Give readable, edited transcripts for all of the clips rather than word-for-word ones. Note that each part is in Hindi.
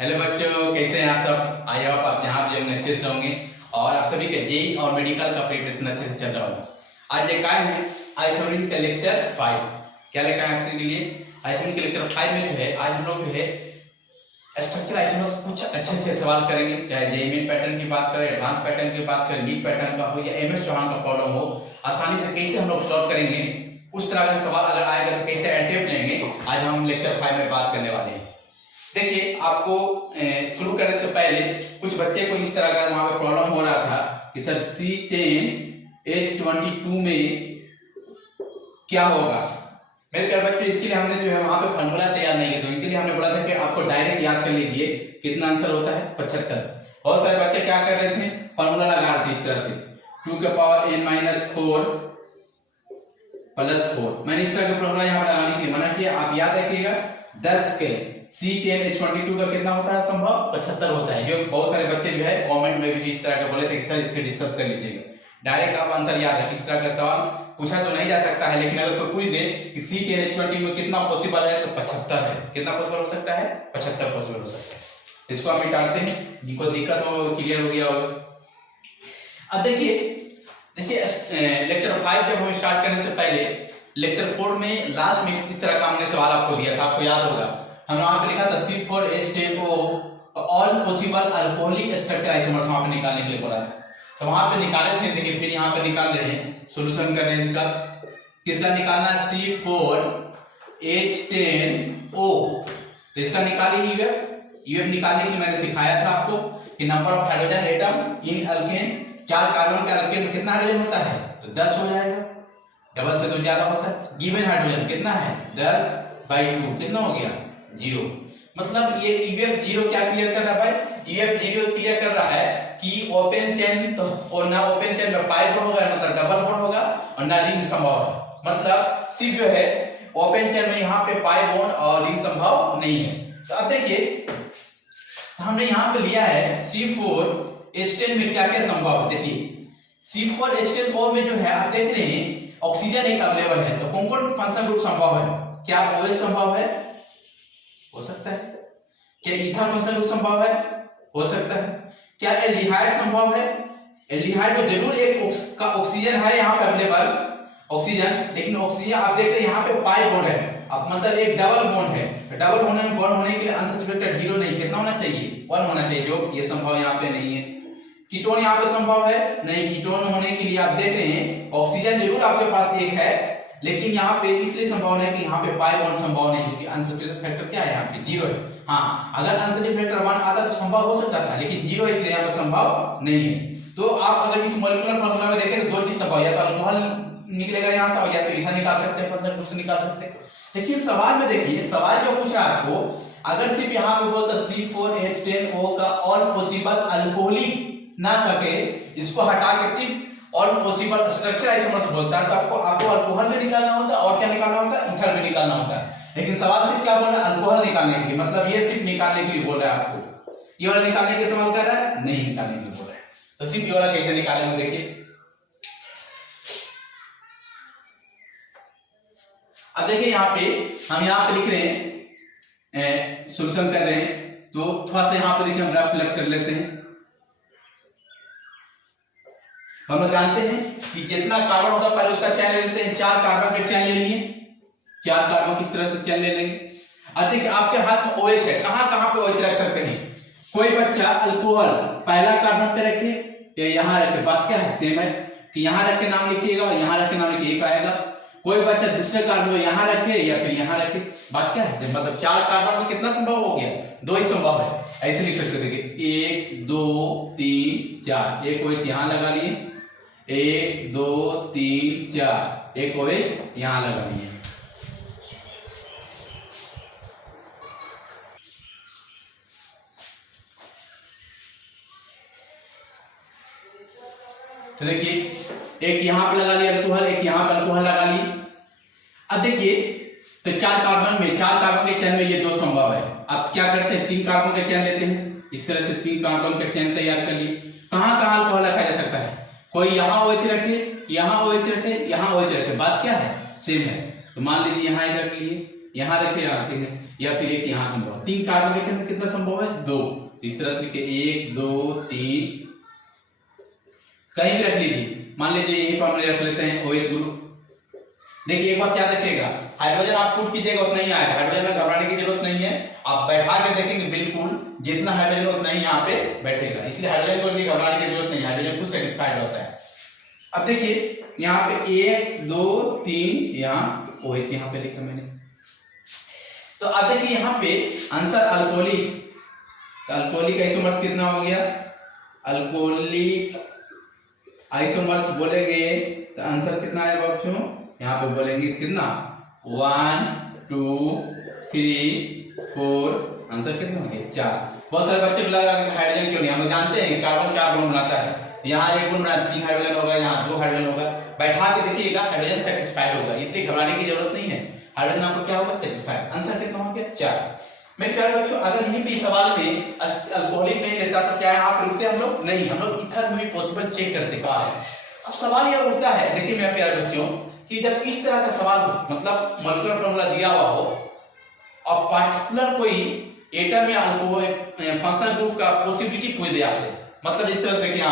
हेलो बच्चों, कैसे हैं आप सब। आई होप आप जहाँ भी होंगे अच्छे से होंगे और आप सभी का जेई और मेडिकल का प्रिपरेशन अच्छे से चल रहा होगा। आज लेकर आए हैं आइसोमेरिन का लेक्चर 5। क्या लेकर आए आपके लिए आइसोमेरिन के लेक्चर 5 में जो है आज हम लोग जो है स्ट्रक्चर आइसोमर्स कुछ अच्छे सवाल करेंगे। चाहे जेई मेन पैटर्न की बात करें, एडवांस पैटर्न की बात करें, नीट पैटर्न का हो या एमएस चौहान का प्रॉब्लम हो, आसानी से कैसे हम लोग सॉल्व करेंगे, उस तरह का सवाल अगर आएगा तो कैसे अटेम्प्ट लेंगे, आज हम लेक्चर 5 में बात करने वाले हैं। देखिए, आपको शुरू करने से पहले कुछ बच्चे को इस तरह का वहां पे प्रॉब्लम हो रहा था कि सर C10H22 में क्या होगा। मेरे प्यारे बच्चों, इसके लिए हमने जो है वहां पे फार्मूला तैयार नहीं किया, तो इनके लिए हमने बोला था कि आपको डायरेक्ट याद कर लीजिए कितना आंसर होता है 75। बहुत सारे बच्चे क्या कर रहे थे, फार्मूला लगा रहे थे इस तरह से 2 के पावर n-4 + 4। मैंने इस तरह का फार्मूला यहाँ पर लगाने के लिए मना किया। आप याद रखिएगा 10 के C10H22 का कितना होता है, संभव 75 होता है। जो बहुत सारे बच्चे जो है कमेंट में भी इस तरह का बोले थे कि सर इसके डिस्कस कर लीजिएगा। डायरेक्ट आप आंसर याद रखिए। इस तरह का सवाल पूछा तो नहीं जा सकता है, लेकिन अगर कोई पूछ दे कि C10H22 में कितना पॉसिबल है तो 75 है। कितना पॉसिबल हो सकता है, 75 पॉसिबल हो सकता है। इसको हम निकालते हैं, जिनको दिक्कत हो क्लियर हो गया होगा। अब देखिए लेक्चर 5 जब हम स्टार्ट करने से पहले लेक्चर 4 में लास्ट में इस तरह का हमने सवाल आपको दिया था, आपको याद होगा। हम वहां पे लिखा था C4H10O all possible alcoholic structure isomers वहां पे निकालने के लिए बोला था। तो वहां पे निकाले थे। देखिए फिर यहाँ पे निकाल रहे हैं, सॉल्यूशन कर रहे हैं इसका। किसका निकालना है, C4H10O। तो इसका निकालिए यूएफ निकालने के लिए मैंने सिखाया था आपको कि number of hydrogen atom in alkane, 4 carbon के अल्केन में कितना हाइड्रोजन होता है, तो 10 हो जाएगा। डबल से तो ज्यादा होता है। गिवन हाइड्रोजन कितना है, 10/2, कितना हो गया, 0। मतलब ये यूएफ 0 क्या क्लियर कर रहा है भाई, यूएफ 0 क्लियर कर रहा है कि ओपन चेन तो और ना ओपन चेन में पाई बॉन्ड होगा, मतलब डबल बॉन्ड होगा, और ना रिंग संभव है। मतलब सिर्फ जो है ओपन चेन में यहाँ पे पाई बॉन्ड और रिंग संभव नहीं है। तो अब देखिए हमने यहाँ पे लिया है C4H10 में क्या क्या संभव है। देखिए C4H10O में जो है आप देख रहे हैं ऑक्सीजन एक अवेलेबल है, तो कौन कौन फंक्शन ग्रुप संभव है। क्या OH संभव है, हो सकता है। क्या ईथर फंक्शन ग्रुप संभव है, हो सकता है। क्या एल्डिहाइड संभव है, एल्डिहाइड में जरूर एक का ऑक्सीजन है यहाँ पे अवेलेबल, ऑक्सीजन, लेकिन ऑक्सीजन आप देख रहे हैं यहाँ पे पाई बॉन्ड है, अब मतलब एक डबल बॉन्ड है। डबल बॉन्ड होने के लिए आंसर वेक्टर 0 नहीं, कितना होना चाहिए, 1 होना चाहिए, जो ये संभव यहाँ पे नहीं है। कीटोन यहाँ पे संभव है नहीं, कीटोन होने के लिए आप देख रहे हैं ऑक्सीजन जरूर आपके पास एक है, लेकिन यहाँ पे इसलिए संभव नहीं कि यहाँ पे पाई बॉन्ड संभव नहीं, क्योंकि अनसैचुरेशन फैक्टर क्या है यहाँ पे, 0 है। हाँ, अगर अनसैचुरेशन फैक्टर 1 आता तो संभव हो सकता था, लेकिन 0 है इसलिए यहाँ पे संभव नहीं है। तो आप अगर इस मॉलिक्यूलर फार्मूला में देखें तो 2 चीज संभव, या तो अल्कोहल निकलेगा यहाँ से, या तो ईथर निकाल सकते हैं, फंक्शन ग्रुप से निकाल सकते हैं। लेकिन सवाल में देखिए, सवाल जो पूछा आपको, अगर सिर्फ यहाँ पे बोलता C4H10O का ऑल पॉसिबल अल्कोहलिक ना करके इसको हटा के सिर्फ ऑल पॉसिबल स्ट्रक्चर आइसोमर्स बोलता है, तो आपको अल्कोहल भी निकालना होता है और क्या निकालना होता है, ईथर भी निकालना होता है। लेकिन सवाल सिर्फ क्या बोल रहा है, अल्कोहल निकालने के लिए, मतलब ये सिर्फ निकालने के लिए बोल रहा है आपको। ये वाला निकालने के सवाल कर रहा है, नहीं निकालने के लिए बोल रहा है। तो सिर्फ ये वाला कैसे निकालेंगे, देखिए। अब देखिए यहाँ पे हम यहाँ पे लिख रहे हैं, सॉल्यूशन कर रहे हैं, तो थोड़ा सा यहाँ पे देखिए हम ग्राफ फिलअप कर लेते हैं। हम लोग जानते हैं कि जितना कार्बन होता है पहले उसका चैन ले लेते हैं। 4 कार्बन के चैन ले लिए, 4 कार्बन किस तरह से चैन ले लेंगे। अब देखिए आपके हाथ में OH है, कहां पे OH रख सकते हैं। कोई बच्चा अल्कोहल पहला कार्बन पे रखे या यहाँ रखे, बात क्या है, सेम है कि यहाँ रख के नाम लिखिएगा और यहाँ रख के नाम लिखिए, एक आएगा। कोई बच्चा दूसरे कार्बन में यहाँ रखे या फिर यहाँ रखे, बात क्या है, मतलब 4 कार्बन में कितना संभव हो गया, 2 ही संभव है। ऐसे लिख सकते, देखिए 1 2 3 4, एक OH यहाँ लगा लिए, 1 2 3 4, एक OH यहां लगा लिए। तो देखिए एक यहां पे लगा लिया अल्कोहल, एक यहां पे अल्कोहल लगा ली। अब देखिए तो 4 कार्बन के चैन में ये 2 संभव है। अब क्या करते हैं, 3 कार्बन के चैन लेते हैं, इस तरह से 3 कार्बन के चैन तैयार कर लिए। कहां अल्कोहल रखा जा सकता है, कोई यहाँ OH रखे, यहाँ OH रखे, यहाँ OH रखे, बात क्या है, सेम है। तो मान लीजिए यहाँ एक रख लिए, यहाँ रखे, यहाँ से, या फिर एक यहाँ संभव है। 3 कार्बन के केंद्र में कितना संभव है? 2। इस तरह से लिखे 1 2 3, कहीं भी रख लीजिए, मान लीजिए यहीं पर हम रख लेते हैं OH ग्रुप। देखिए एक बात याद रखिएगा, हाइड्रोजन आप पुट कीजिएगा उतना ही आएगा, हाइड्रोजन में घबराने की जरूरत नहीं है। आप बैठा के देखेंगे बिल्कुल जितना हाइड्रोजन उतना ही यहाँ पे बैठेगा, इसलिए हाइड्रोजन को भी घबराने की जरूरत नहीं, हाइड्रोजन खुद सेटिस्फाइड होता है। अब देखिए यहाँ पे 1 2 3 यहाँ OH यहाँ पे लिखा मैंने। तो अब देखिए यहाँ पे आंसर अल्कोहलिक, अल्कोहलिक आइसोमर्स कितना हो गया? अल्कोहलिक आइसोमर्स बोलेंगे तो आंसर कितना आएगा बच्चों? यहाँ पे बोलेंगे कितना? 1 2 3 4, आंसर कितना हो गया? 4। बहुत सारे बच्चे को लग रहा है हाइड्रोजन क्यों नहीं, हम जानते हैं कार्बन 4 गुण बनाता है, यहाँ 1 गुण बनाता है, 3 हाइड्रोजन होगा, यहाँ 2 हाइड्रोजन होगा। बैठा के देखिएगा हाइड्रोजन सेटिस्फाइड होगा, इसलिए घबराने की जरूरत नहीं है, हाइड्रोजन आपको क्या होगा? सेटिस्फाइड। आंसर कितना हो गया? 4। मेरे प्यारे बच्चों, अगर यहीं पे सवाल में अल्कोहलिक नहीं लेता तो क्या यहाँ पे रुकते हम लोग? नहीं, हम लोग ईथर में भी पॉसिबल चेक करते हैं। अब सवाल यह उठता है, देखिए मेरे प्यारे बच्चों, कि जब इस तरह का सवाल हो, मतलब मॉलिक्यूलर फार्मूला दिया हुआ हो और पार्टिकुलर कोई एटम या फंक्शनल ग्रुप का पॉसिबिलिटी पूछ दे आपसे, मतलब इस तरह से देखिए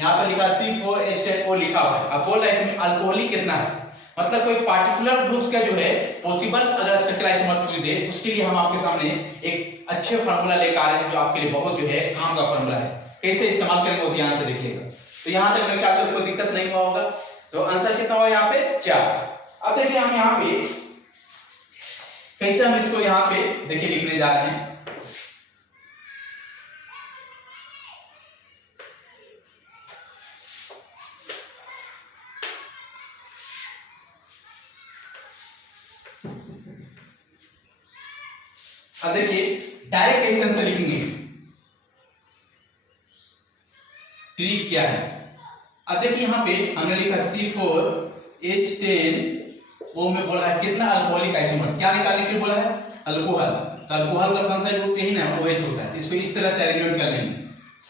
यहाँ पे लिखा C4H10O लिखा हुआ है, अब बोल रहा है इसमें अल्कोहलिक कितना है, मतलब कोई पार्टिकुलर ग्रुप्स का जो है पॉसिबल अगर स्ट्रक्चरल आइसोमर्स पूछ दे, उसके लिए हम आपके सामने एक अच्छे फार्मूला लेकर आ रहे हैं जो आपके लिए बहुत जो है काम का फार्मूला है। कैसे इस्तेमाल करेंगे वो ध्यान से देखिएगा। तो यहाँ तक मेरे ख्याल से कोई दिक्कत नहीं हुआ होगा। तो आंसर कितना हुआ यहाँ पे? 4। अब देखिए हम यहाँ पे कैसे हम इसको यहाँ पे देखिए लिखने जा रहे हैं। अब देखिए डायरेक्ट क्वेश्चन से लिखेंगे, ट्रिक क्या है। अब देखिए यहाँ पे हमने लिखा C4H10O में बोला है कितना अल्कोहलिक आइसोमर्स, क्या निकालने के लिए बोला है? अल्कोहल। तो अल्कोहल का फंक्शनल ग्रुप यही ना OH होता है, इसको इस तरह से अरेंजमेंट कर लेंगे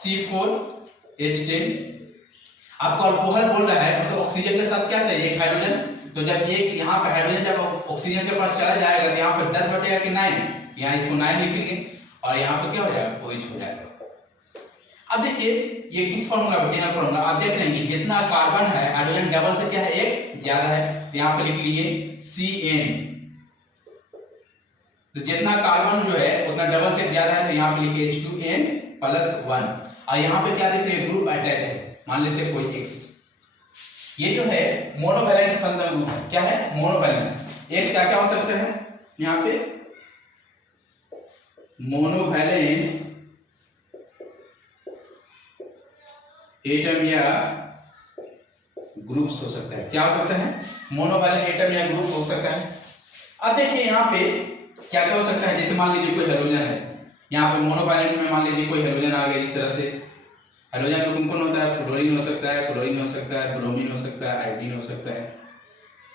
C4H10। आपको अल्कोहल बोल रहा है मतलब ऑक्सीजन के साथ क्या चाहिए? एक हाइड्रोजन। तो जब एक यहाँ पे हाइड्रोजन जब ऑक्सीजन के पास चला जाएगा तो यहाँ पे 10 बचेगा कि 9, यहाँ इसको 9 लिखेंगे और यहाँ पे क्या हो जाएगा? OH हो जाएगा। अब देखिए ये किस फॉर्मूला पे? General formula. आप देख रहे हैं कि जितना कार्बन है हाइड्रोजन डबल से क्या है? एक ज्यादा है, तो यहाँ पे लिख लीजिए Cn। तो जितना कार्बन जो है उतना डबल से ज्यादा है, तो यहाँ पे लिखिए H2n+1। और यहाँ पे क्या देख रहे हैं? ग्रुप अटैच है, मान लेते हैं कोई X। ये जो है मोनोवैलेंट फंक्शनल ग्रुप है। क्या है? मोनोवैलेंट। X क्या क्या हो सकता है? यहाँ पे मोनोवैलेंट एटम या ग्रुप्स हो सकता है। क्या हो सकता है? मोनोवैलेंट एटम या ग्रुप हो सकता है। अब देखिए यहाँ पे क्या क्या हो सकता है, जैसे मान लीजिए कोई हाइड्रोजन है, यहाँ पे मोनोवैलेंट में मान लीजिए कोई हाइड्रोजन आ गया इस तरह से। हाइड्रोजन में कौन कौन होता है? फ्लोरीन हो सकता है, क्लोरीन हो सकता है, ब्रोमीन हो सकता है, आयोडीन हो सकता है।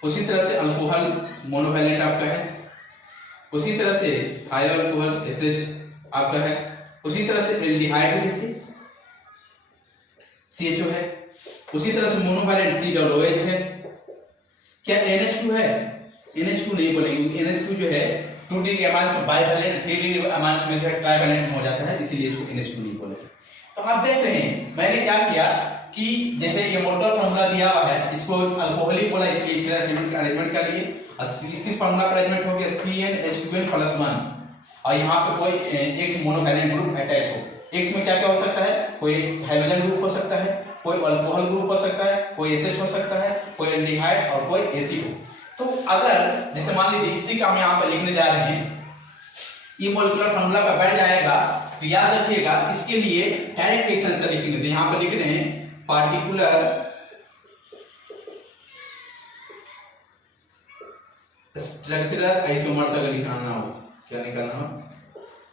उसी तरह से अल्कोहल मोनोवैलेंट आपका है, उसी तरह से थायो अल्कोहल एसएच आपका है, उसी तरह से एल्डिहाइड देखिए CHO है, उसी तरह से मोनोवैलेंट COOH है। क्या NH2 है? NH2 नहीं बोलेंगे, NH2 जो है 2 डिग्री अमाइंस में बाइवैलेंट, 3 डिग्री अमाइंस में ट्राइवैलेंट हो जाता है, इसीलिए इसको NH2 नहीं बोलेंगे। तो आप देख रहे हैं मैंने क्या किया कि जैसे ये मोलकुलर फार्मूला दिया हुआ है, इसको अल्कोहलिक बोला, इसलिए इस तरह अरेंजमेंट कर लिए। किस फार्मूला पर अरेंजमेंट हो गया? CnH2n+1। और यहाँ पे कोई X मोनोवैलेंट ग्रुप अटैच हो। X में क्या क्या हो सकता है? कोई हाइड्रोजन ग्रुप हो सकता है, कोई अल्कोहल ग्रुप हो सकता है, कोई एसएच हो सकता है, कोई एल्डिहाइड और कोई एसिड हो। तो अगर जैसे मान लीजिए इसी का हम यहाँ पर लिखने जा रहे हैं, ये मोलिकुलर फार्मूला पर बैठ जाएगा, तो याद रखिएगा इसके लिए डायरेक्ट क्वेश्चन से लिखेंगे। तो यहाँ पर लिख रहे हैं पार्टिकुलर स्ट्रक्चरल आइसोमर्स। अगर निकालना हो, क्या निकालना हो?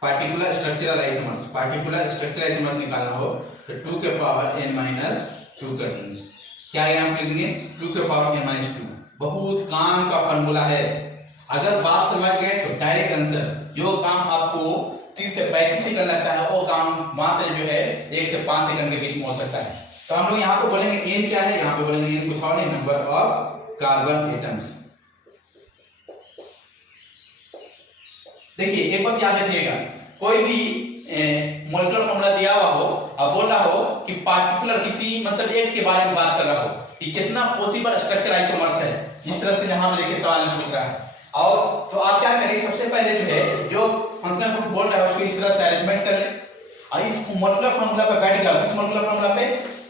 Particular structural isomers. Particular structural isomers निकालना हो तो 2 के पावर n-2 कर देंगे। क्या यहाँ पे लिख देंगे? 2 के पावर n-2। बहुत काम का फॉर्मूला है, अगर बात समझ गए तो डायरेक्ट आंसर। जो काम आपको 30 से 35 सेकंड लगता है वो काम मात्र जो है 1 से 5 सेकंड के बीच में हो सकता है। तो हम लोग यहाँ पे बोलेंगे n क्या है? यहाँ पे बोलेंगे n कुछ और नहीं, नंबर ऑफ कार्बन एटम्स। देखिए एक बात याद रखिएगा, कोई भी मॉलिक्यूलर फॉर्मूला दिया हुआ हो और बोल रहा हो कि पार्टिकुलर किसी मतलब एक के बारे में बात कर रहा हो कि कितना पॉसिबल स्ट्रक्चर आइसोमर्स है, जिस तरह से यहां में देखिए सवाल में पूछ रहा है, और तो आप क्या करेंगे, सबसे पहले जो है जो फंक्शनल ग्रुप बोल रहा है उसको इस तरह से अरेंजमेंट कर ले और इस मॉलिक्यूलर फॉर्मूला पे बैठ गया। इस मॉलिक्यूलर फॉर्मूला पे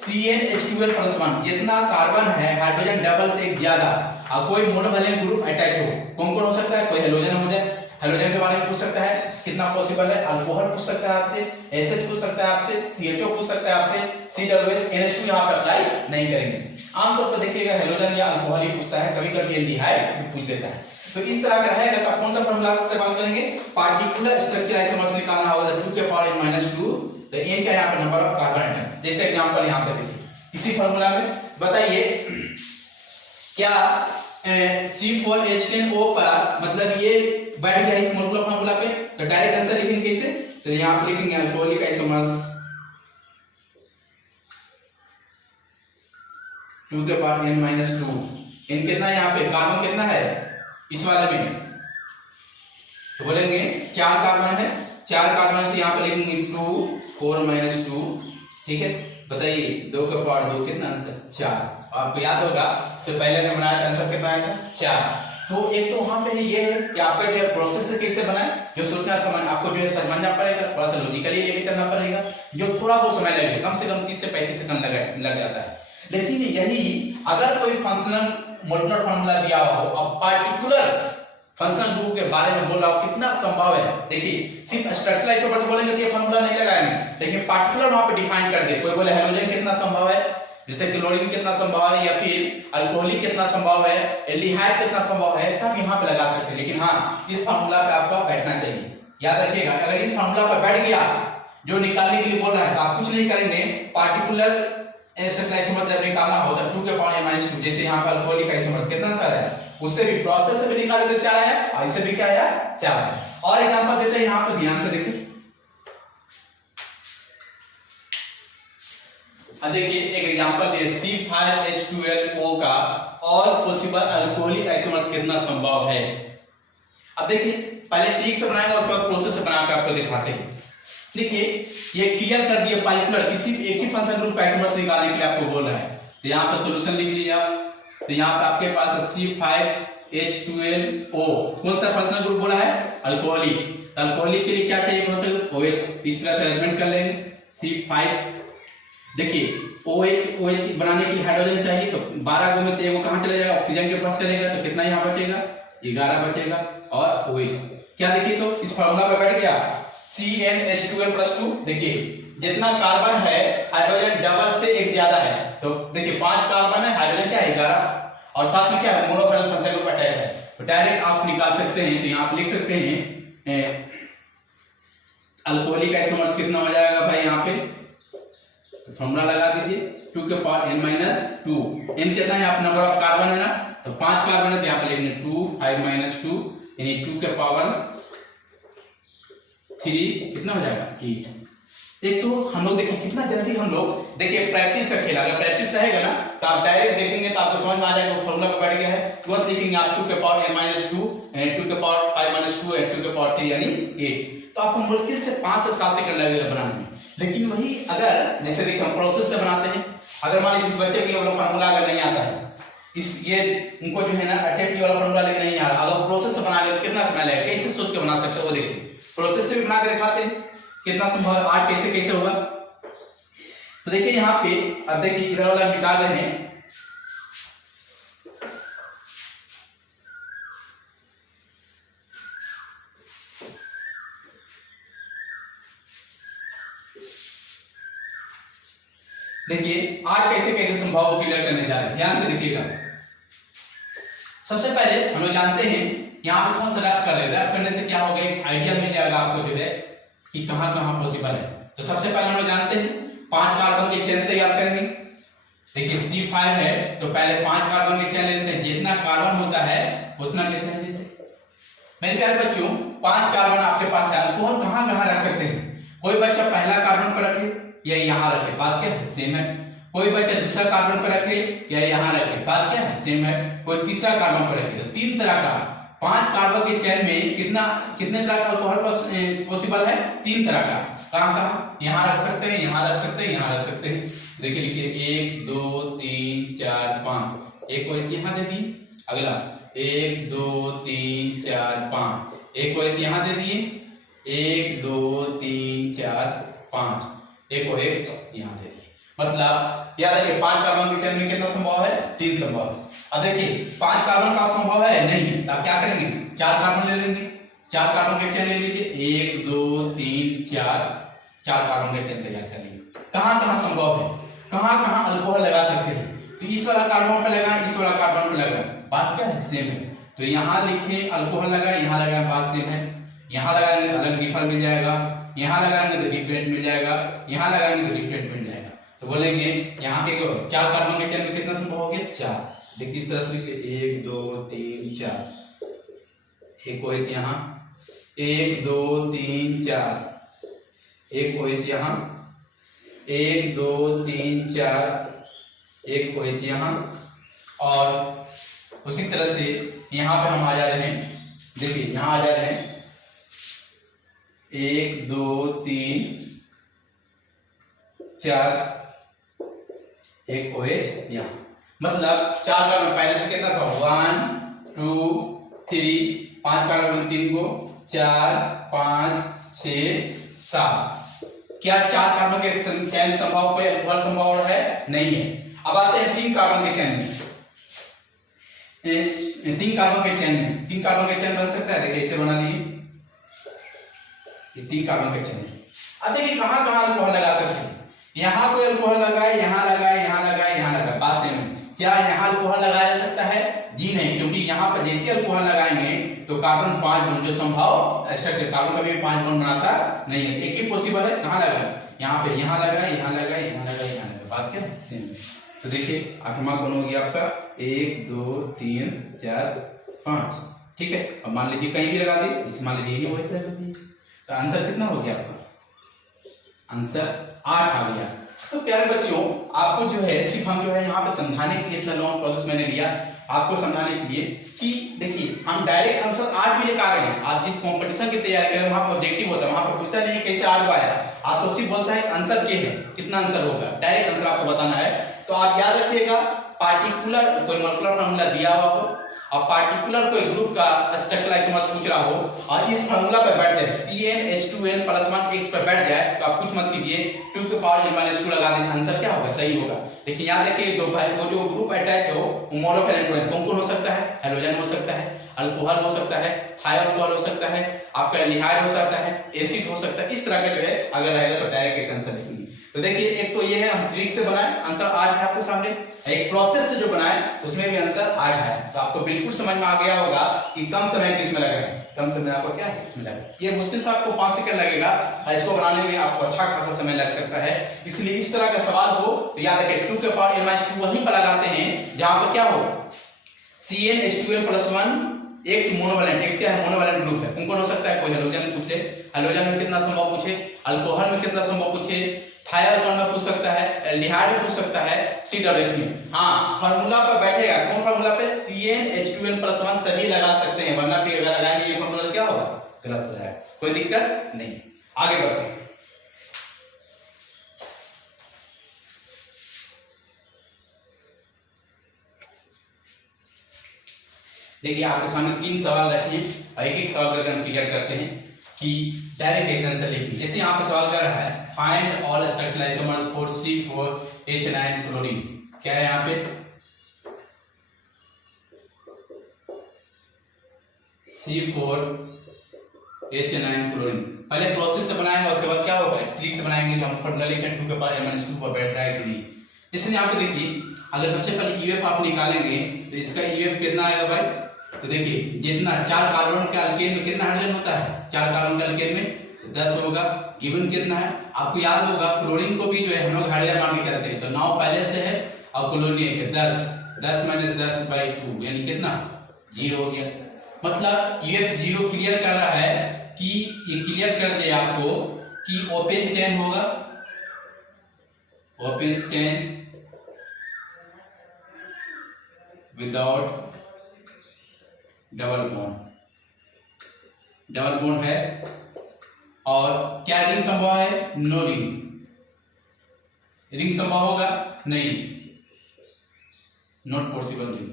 CnH2n+1 जितना कार्बन है हाइड्रोजन डबल से एक ज्यादा और कोई मोनोवैलेंट ग्रुप अटैच हो, कौन कौन हो सकता है, कोई हेलोजन हो जाए, हेलोजन के बारे में पूछ सकता है कितना पॉसिबल है, अल्कोहल पूछ सकता है आपसे, एसएच पूछ सकता है आपसे, CHO पूछ सकता है आपसे, COOH, NH2 यहां पे अप्लाई नहीं करेंगे। आमतौर पर देखिएगा हेलोजन या अल्कोहल ही पूछता है, कभी कभी एल्डिहाइड भी पूछ देता है। तो इस तरह का रहेगा तो कौन सा फार्मूला इस्तेमाल करेंगे, पार्टिकुलर स्ट्रक्चर आइसोमर्स निकालना होगा 2 के पावर -2, तो n का यहां पे नंबर ऑफ कार्बन एटम, जैसे एग्जांपल यहां पे देखिए इसी फार्मूला में बताइए क्या C4H10O पर मतलब ये बैठ गया इस मॉलिक्यूलर फार्मूला पे, तो डायरेक्ट आंसर लिखेंगे कैसे, तो यहां पे लिखेंगे अल्कोहलिक आइसोमर्स 2 के पावर n-2, n कितना है यहाँ पे, कार्बन कितना है इस वाले में, तो बोलेंगे 4 कार्बन है, 4 कार्बन है तो यहाँ पे लिखेंगे 2 4 -2, ठीक है। बताइए 2 का पावर 2 कितना आंसर 4, आपको याद होगा इससे पहले ने बनाया था आंसर कितना आया था 4। तो एक तो वहां पे ये है कि आपका जो प्रोसेस कैसे बनाए, जो सोचना समझ आपको जो है समझना पड़ेगा, थोड़ा सा लॉजिकली लेके चलना पड़ेगा, जो थोड़ा बहुत समय लगेगा, कम से कम 30 से 35 सेकंड लग जाता है। लेकिन यही अगर कोई फंक्शनल मॉलिक्यूलर फार्मूला दिया हुआ हो और पार्टिकुलर फंक्शनल ग्रुप के बारे में बोल रहा हो कितना संभव है, देखिए सिर्फ स्ट्रक्चरल आइसोमर्स बोलेंगे तो ये फार्मूला नहीं लगाएंगे, लेकिन पार्टिकुलर वहां पे डिफाइन कर दे, कोई बोले हेलोजन कितना संभव है, जैसे क्लोरीन कितना संभव है, या फिर अल्कोहलिक कितना संभव है, एल्डिहाइड कितना संभव है, तब यहाँ पे लगा सकते हैं। लेकिन हाँ इस फार्मूला पे आपको बैठना चाहिए, याद रखिएगा अगर इस फार्मूला पे बैठ गया जो निकालने के लिए बोल रहा है तो आप कुछ नहीं करेंगे, पार्टिकुलर स्ट्रक्चरल आइसोमर्स जब निकालना होता है 2 के पावर -2, जैसे यहाँ पे अल्कोहलिक आइसोमर्स कितना सारा है, उससे भी प्रोसेस से भी निकाले तो 4 आया और इससे भी क्या आया 4 आया। और एग्जांपल देते हैं यहाँ पे, ध्यान से देखिए, अब देखिए एक एग्जांपल दिए C5H12O का ऑल पॉसिबल अल्कोहलिक आइसोमर्स कितना संभव है। अब देखिए पहले ट्रिक से बनाएगा उसके बाद प्रोसेस से बनाकर आपको दिखाते हैं। देखिए ये क्लियर कर दिया पार्टिकुलर किसी एक ही फंक्शनल ग्रुप का आइसोमर्स निकालने के लिए आपको बोल रहा है, तो यहाँ पर सॉल्यूशन लिख लिया, तो यहाँ पे आपके पास C5H12O कौन सा फंक्शनल ग्रुप बोला है अल्कोहलिक, तो अल्कोहलिक के लिए क्या चाहिए फंक्शनल ग्रुप OH, इस तरह से अरेंजमेंट कर लेंगे C5, देखिए OH बनाने के लिए हाइड्रोजन चाहिए, तो 12 गो में से एगो कहां चला जाएगा ऑक्सीजन के पास चलेगा, तो कितना यहाँ बचेगा 11 बचेगा, और OH क्या देखिए तो इस फार्मूला पे बैठ गया CnH2n+2, देखिए जितना कार्बन है हाइड्रोजन डबल से एक ज्यादा है, तो देखिए 5 कार्बन है, हाइड्रोजन क्या है 11 और साथ में क्या है मोनोवैलेंट फंक्शनल ग्रुप अटैच है, तो डायरेक्ट आप निकाल सकते हैं, तो यहाँ आप लिख सकते हैं अल्कोहलिक आइसोमर्स कितना हो जाएगा भाई यहाँ पे, तो फॉर्मूला लगा दीजिए 2 के पावर n-2, n कितना है आप नंबर ऑफ कार्बन है ना, तो 5 कार्बन है तो यहाँ पे लिखेंगे 2 5 -2 यानी 2 के पावर 3 कितना हो जाएगा 8। एक तो हम लोग देखिए कितना जल्दी हम लोग देखिए प्रैक्टिस का खेल, अगर प्रैक्टिस रहेगा ना तो आप डायरेक्ट देखेंगे तो आपको समझ में आ जाएगा उस फॉर्मूला पे बैठ गया है, तुरंत लिखेंगे आप 2 के पावर n-2 2 के पावर 5 -2 2 के पावर 3 यानी 8, तो आपको मुश्किल से 5 से 7 सेकंड लगेगा बनाने में। लेकिन वही अगर जैसे देखिए हम प्रोसेस से बनाते हैं, अगर मान लीजिए इस बच्चे को ये वाला फार्मूला अगर नहीं आता है, इस ये उनको जो है ना अटेम्प्ट वाला फार्मूला लेके नहीं आ रहा, अगर प्रोसेस से बना ले कितना समय लगेगा, कैसे सोच के बना सकते हो, वो देखिए प्रोसेस से भी बना के दिखाते हैं कितना संभव है, आज कैसे कैसे होगा। तो देखिए यहाँ पे अब देखिए इधर वाला निकाल रहे हैं, देखिए आज कैसे कैसे संभव क्लियर करने जा रहे हैं, ध्यान से देखिएगा। सबसे पहले हम लोग जानते हैं यहाँ पे थोड़ा सा रैप कर रहे हैं, रैप करने से क्या होगा एक आइडिया मिल जाएगा आपको जो है कि कहाँ कहाँ पॉसिबल है। तो सबसे पहले हम लोग जानते हैं 5 कार्बन के चेन तैयार करेंगे, देखिए C5 है तो पहले 5 कार्बन के चेन लेते हैं, जितना कार्बन होता है उतना के चेन लेते हैं। मेरे प्यारे बच्चों 5 कार्बन आपके पास है, अल्कोहल कहाँ कहाँ रख सकते हैं, कोई बच्चा पहला कार्बन पर रखे या यहाँ रखे, बात क्या है सेम है, कोई बच्चा दूसरा कार्बन पर रखे या यहाँ रखे, बात क्या है सेम है, कोई तीसरा कार्बन पर रखे, तो 3 तरह का 5 कार्बन के चेन में कितने तरह का अल्कोहल पॉसिबल है? 3 तरह का। कहाँ कहाँ? यहाँ रख सकते हैं, यहाँ रख सकते हैं, यहाँ रख सकते हैं। देखिए लिखिए 1 2 3 4 5, एक OH यहाँ दे दी। अगला 1 2 3 4 5, एक OH यहाँ दे दिए। 1 2 3 4 5, एक OH यहाँ दे दिए। मतलब याद रखिए 5 कार्बन के चेन में कितना संभव है? 3 संभव है। अब देखिए 5 कार्बन का संभव है नहीं, तो आप क्या करेंगे? 4 कार्बन ले लेंगे। 4 कार्बन के चेन ले लीजिए, 1 2 3 4, 4 कार्बन के चेन तैयार कर लिए। कहाँ कहाँ संभव है, कहाँ कहाँ अल्कोहल लगा सकते हैं? तो इस वाला कार्बन पे लगाएं, इस वाला कार्बन पे लगाएं, बात क्या है? सेम है। तो यहाँ लिखे अल्कोहल लगाए, यहाँ लगाए, बात सेम है। यहाँ लगाएंगे तो अलग डिफर मिल जाएगा, यहाँ लगाएंगे तो डिफरेंट मिल जाएगा, यहाँ लगाएंगे तो डिफरेंट मिल जाएगा। तो बोलेंगे यहाँ के 4 कार्बन के चेन में कितना संभव हो गया? 4। देखिए इस तरह से लिखिए 1 2 3 4, एक OH यहाँ, 1 2 3 4, एक OH यहाँ, 1 2 3 4, एक OH यहाँ। और उसी तरह से यहाँ पे हम आ जा रहे हैं, देखिए यहाँ आ जा रहे हैं 1 2 3 4, एक OH यहाँ। मतलब 4 कार्बन पहले से कितना था? 1 2 3, 5 कार्बन 3 को 4 5 6 7। क्या 4 कार्बन के चेन संभव कोई अल्कोहल संभव है? नहीं है। अब आते हैं 3 कार्बन के चेन में। 3 कार्बन के चेन में 3 कार्बन के चेन बन सकता है। देखिए इसे बना लिए, ये 3 कार्बन के चेन है। अब देखिए कहाँ कहाँ अल्कोहल लगा सकते हैं? यहाँ कोई अल्कोहल लगाए, यहाँ लगाए, यहाँ लगाए, यहाँ लगाए, बात सेम है। क्या यहाँ अल्कोहल लगाया जा सकता है? जी नहीं, क्योंकि यहाँ पर जैसे अल्कोहल लगाएंगे तो कार्बन 5 बॉन्ड जो संभव स्ट्रक्चर, कार्बन कभी 5 बॉन्ड बनाता नहीं है। एक ही पॉसिबल है। कहाँ लगाए? यहाँ पे, यहाँ लगाए, यहाँ लगाए, यहाँ लगाए, यहाँ लगाए, बात क्या सेम है। तो देखिए 8वां कौन हो गया आपका? 1 2 3 4 5, ठीक है। अब मान लीजिए कहीं भी लगा दी, इस मान लीजिए OH लगा दी, तो आंसर कितना हो गया आपका? आंसर 8 आ गया। तो प्यारे बच्चों, आपको जो है सिर्फ हम जो है यहाँ पे समझाने के लिए इतना लॉन्ग प्रोसेस मैंने लिया, आपको समझाने के लिए कि देखिए हम डायरेक्ट आंसर 8 भी लेकर आ गए। आप जिस कंपटीशन की तैयारी करें वहां पर ऑब्जेक्टिव होता है, वहां पर पूछता नहीं कैसे 8 आया, आपको सिर्फ बोलता है आंसर क्या है, कितना आंसर होगा, डायरेक्ट आंसर आपको बताना है। तो आप याद रखिएगा, पार्टिकुलर कोई मोलेकुलर फार्मूला दिया हुआ हो और पार्टिकुलर कोई ग्रुप का स्ट्रक्चरल आइसोमर्स पूछ रहा हो और इस फार्मूला पे बैठ जाए, CnH2n+1 x पे बैठ जाए, तो आप कुछ मत कीजिए, 2 के पावर n-2 लगा दें, आंसर क्या होगा? सही होगा। लेकिन याद रखिए वो जो ग्रुप अटैच हो वो मोनोवैलेंट कौन कौन हो सकता है? हेलोजन हो सकता है, अल्कोहल हो सकता है, हाई अल्कोहल हो सकता है, आपका एल्डिहाइड हो सकता है, एसिड हो सकता है। इस तरह का जो है अगर रहेगा तो डायरेक्ट ऐसे आंसर लिखेंगे। तो देखिए एक तो ये है हम ट्रिक से बनाए, आंसर 8 है आपके सामने। एक प्रोसेस से जो बनाए उसमें भी आंसर 8 है। तो आपको बिल्कुल समझ में आ गया होगा कि कम समय किसमें लगा है, कम समय आपको क्या है इसमें लगा। ये मुश्किल से आपको 5 सेकंड लगेगा, इसको बनाने में आपको अच्छा खासा समय लग सकता है। इसलिए इस तरह का सवाल हो तो याद रखिए 2 के पावर n-2 वहीं पर लगाते हैं जहां पर क्या हो, CnH2n+1 x मोनोवैलेंट, एक क्या है मोनोवैलेंट ग्रुप है। कौन कौन हो सकता है? कोई हेलोजन पूछ ले, हेलोजन में कितना संभव पूछे, अल्कोहल में कितना संभव पूछे, थायरॉइड में पूछ सकता है, एल्डिहाइड में पूछ सकता है, C-डबल में। हाँ, फार्मूला पर बैठेगा, कौन फार्मूला पे? CnH2n+1 तभी लगा सकते हैं, वरना फिर अगर लगाएंगे ये फार्मूला क्या होगा? गलत हो जाएगा। कोई दिक्कत नहीं, आगे बढ़ते हैं। देखिए आपके सामने 3 सवाल रखे हैं और एक सवाल करके हम क्लियर करते हैं कि डायरेक्ट कैसे आंसर लिखेंगे। जैसे यहाँ पे सवाल कर रहा है find all structural isomers for C4H9 chlorine. क्या है यहाँ पे? C4H9 chlorine. पहले प्रोसेस से बनाएंगे, उसके बाद क्या होगा? ट्रिक से बनाएंगे, हम फॉर्मूला लिखेंगे 2 के पावर n-2 पर बैठ रहा है कि नहीं। इसलिए यहाँ पे देखिए अगर सबसे पहले यूएफ आप निकालेंगे तो इसका यूएफ कितना आएगा भाई? तो देखिए जितना 4 कार्बन के अल्केन में कितना हाइड्रोजन होता है? 4 कार्बन के अल्केन में 10 होगा। गिवन कितना है आपको याद होगा, क्लोरीन को भी जो है हम लोग हाइड्रोजन मान के करते हैं, तो 9 पहले से है और क्लोरीन है 10, 10 - 10/2 यानी कितना? 0 हो गया। मतलब यूएफ 0 क्लियर कर रहा है कि ये क्लियर कर दे आपको कि ओपन चेन होगा, open chain without double bond. Double bond है। और क्या रिंग संभव है? No ring. रिंग संभव होगा? नहीं, नॉट पॉसिबल रिंग।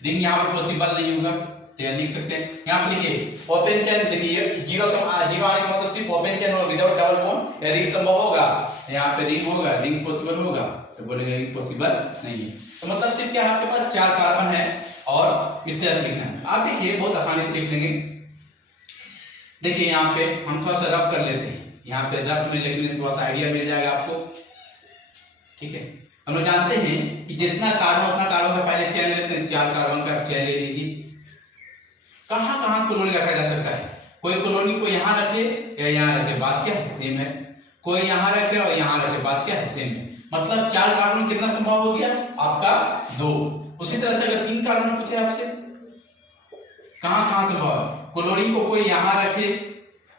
रिंग यहाँ पर पॉसिबल नहीं होगा, तो यह लिख सकते हैं। यहाँ पर लिखिए ओपन चेन, देखिए जीरो आने का मतलब सिर्फ ओपन चेन होगा, विदाउट डबल बॉन्ड। या रिंग संभव होगा? यहाँ पे रिंग होगा, रिंग पॉसिबल होगा, तो बोलेंगे रिंग पॉसिबल नहीं है। तो मतलब सिर्फ क्या आपके पास 4 कार्बन है और इस तरह से लिखना है। आप देखिए बहुत आसानी से लिख लेंगे। देखिए यहाँ पे हम थोड़ा सा रफ कर लेते हैं, यहाँ पे रफ में लिखने थोड़ा सा आइडिया मिल जाएगा आपको, ठीक है। हम लोग जानते हैं कि जितना कार्बन उतना कार्बन का पहले चेन लेते हैं, 4 कार्बन का चेन ले लीजिए। कहां कहां कॉलोनी रखा जा सकता है? कोई कॉलोनी को यहाँ रखे या यहाँ रखे, बात क्या है? सेम है। कोई यहाँ रखे और यहाँ रखे, बात क्या है? सेम है। मतलब 4 कार्बन कितना संभव हो गया आपका? 2। उसी तरह से अगर 3 कार्बन पूछे आपसे, कहां कहां संभव है? क्लोरीन को कोई यहाँ रखे,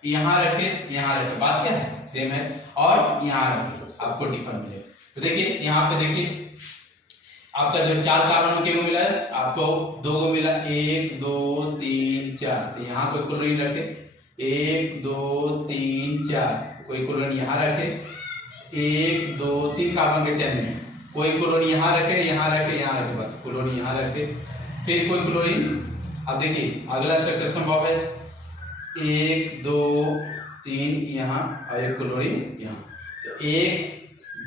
यहाँ रखे, यहाँ रखे, बात क्या है? सेम है। और यहाँ रखे, आपको डिफर मिलेगा। तो देखिए यहाँ पे देखिए आपका जो 4 कार्बन के मिला है, आपको 2 को मिला, 1 2 3 4। तो यहाँ कोई क्लोरीन रखे, 1 2 3 4, कोई क्लोरीन यहाँ रखे, 1 2 3 कार्बन के चेन में, कोई क्लोरीन यहाँ रखे, यहाँ रखे, यहाँ रखे, बस क्लोरीन यहाँ रखे, फिर कोई क्लोरीन। अब देखिए अगला स्ट्रक्चर संभव है, 1 2 3 यहाँ और एक क्लोरीन यहाँ। तो 1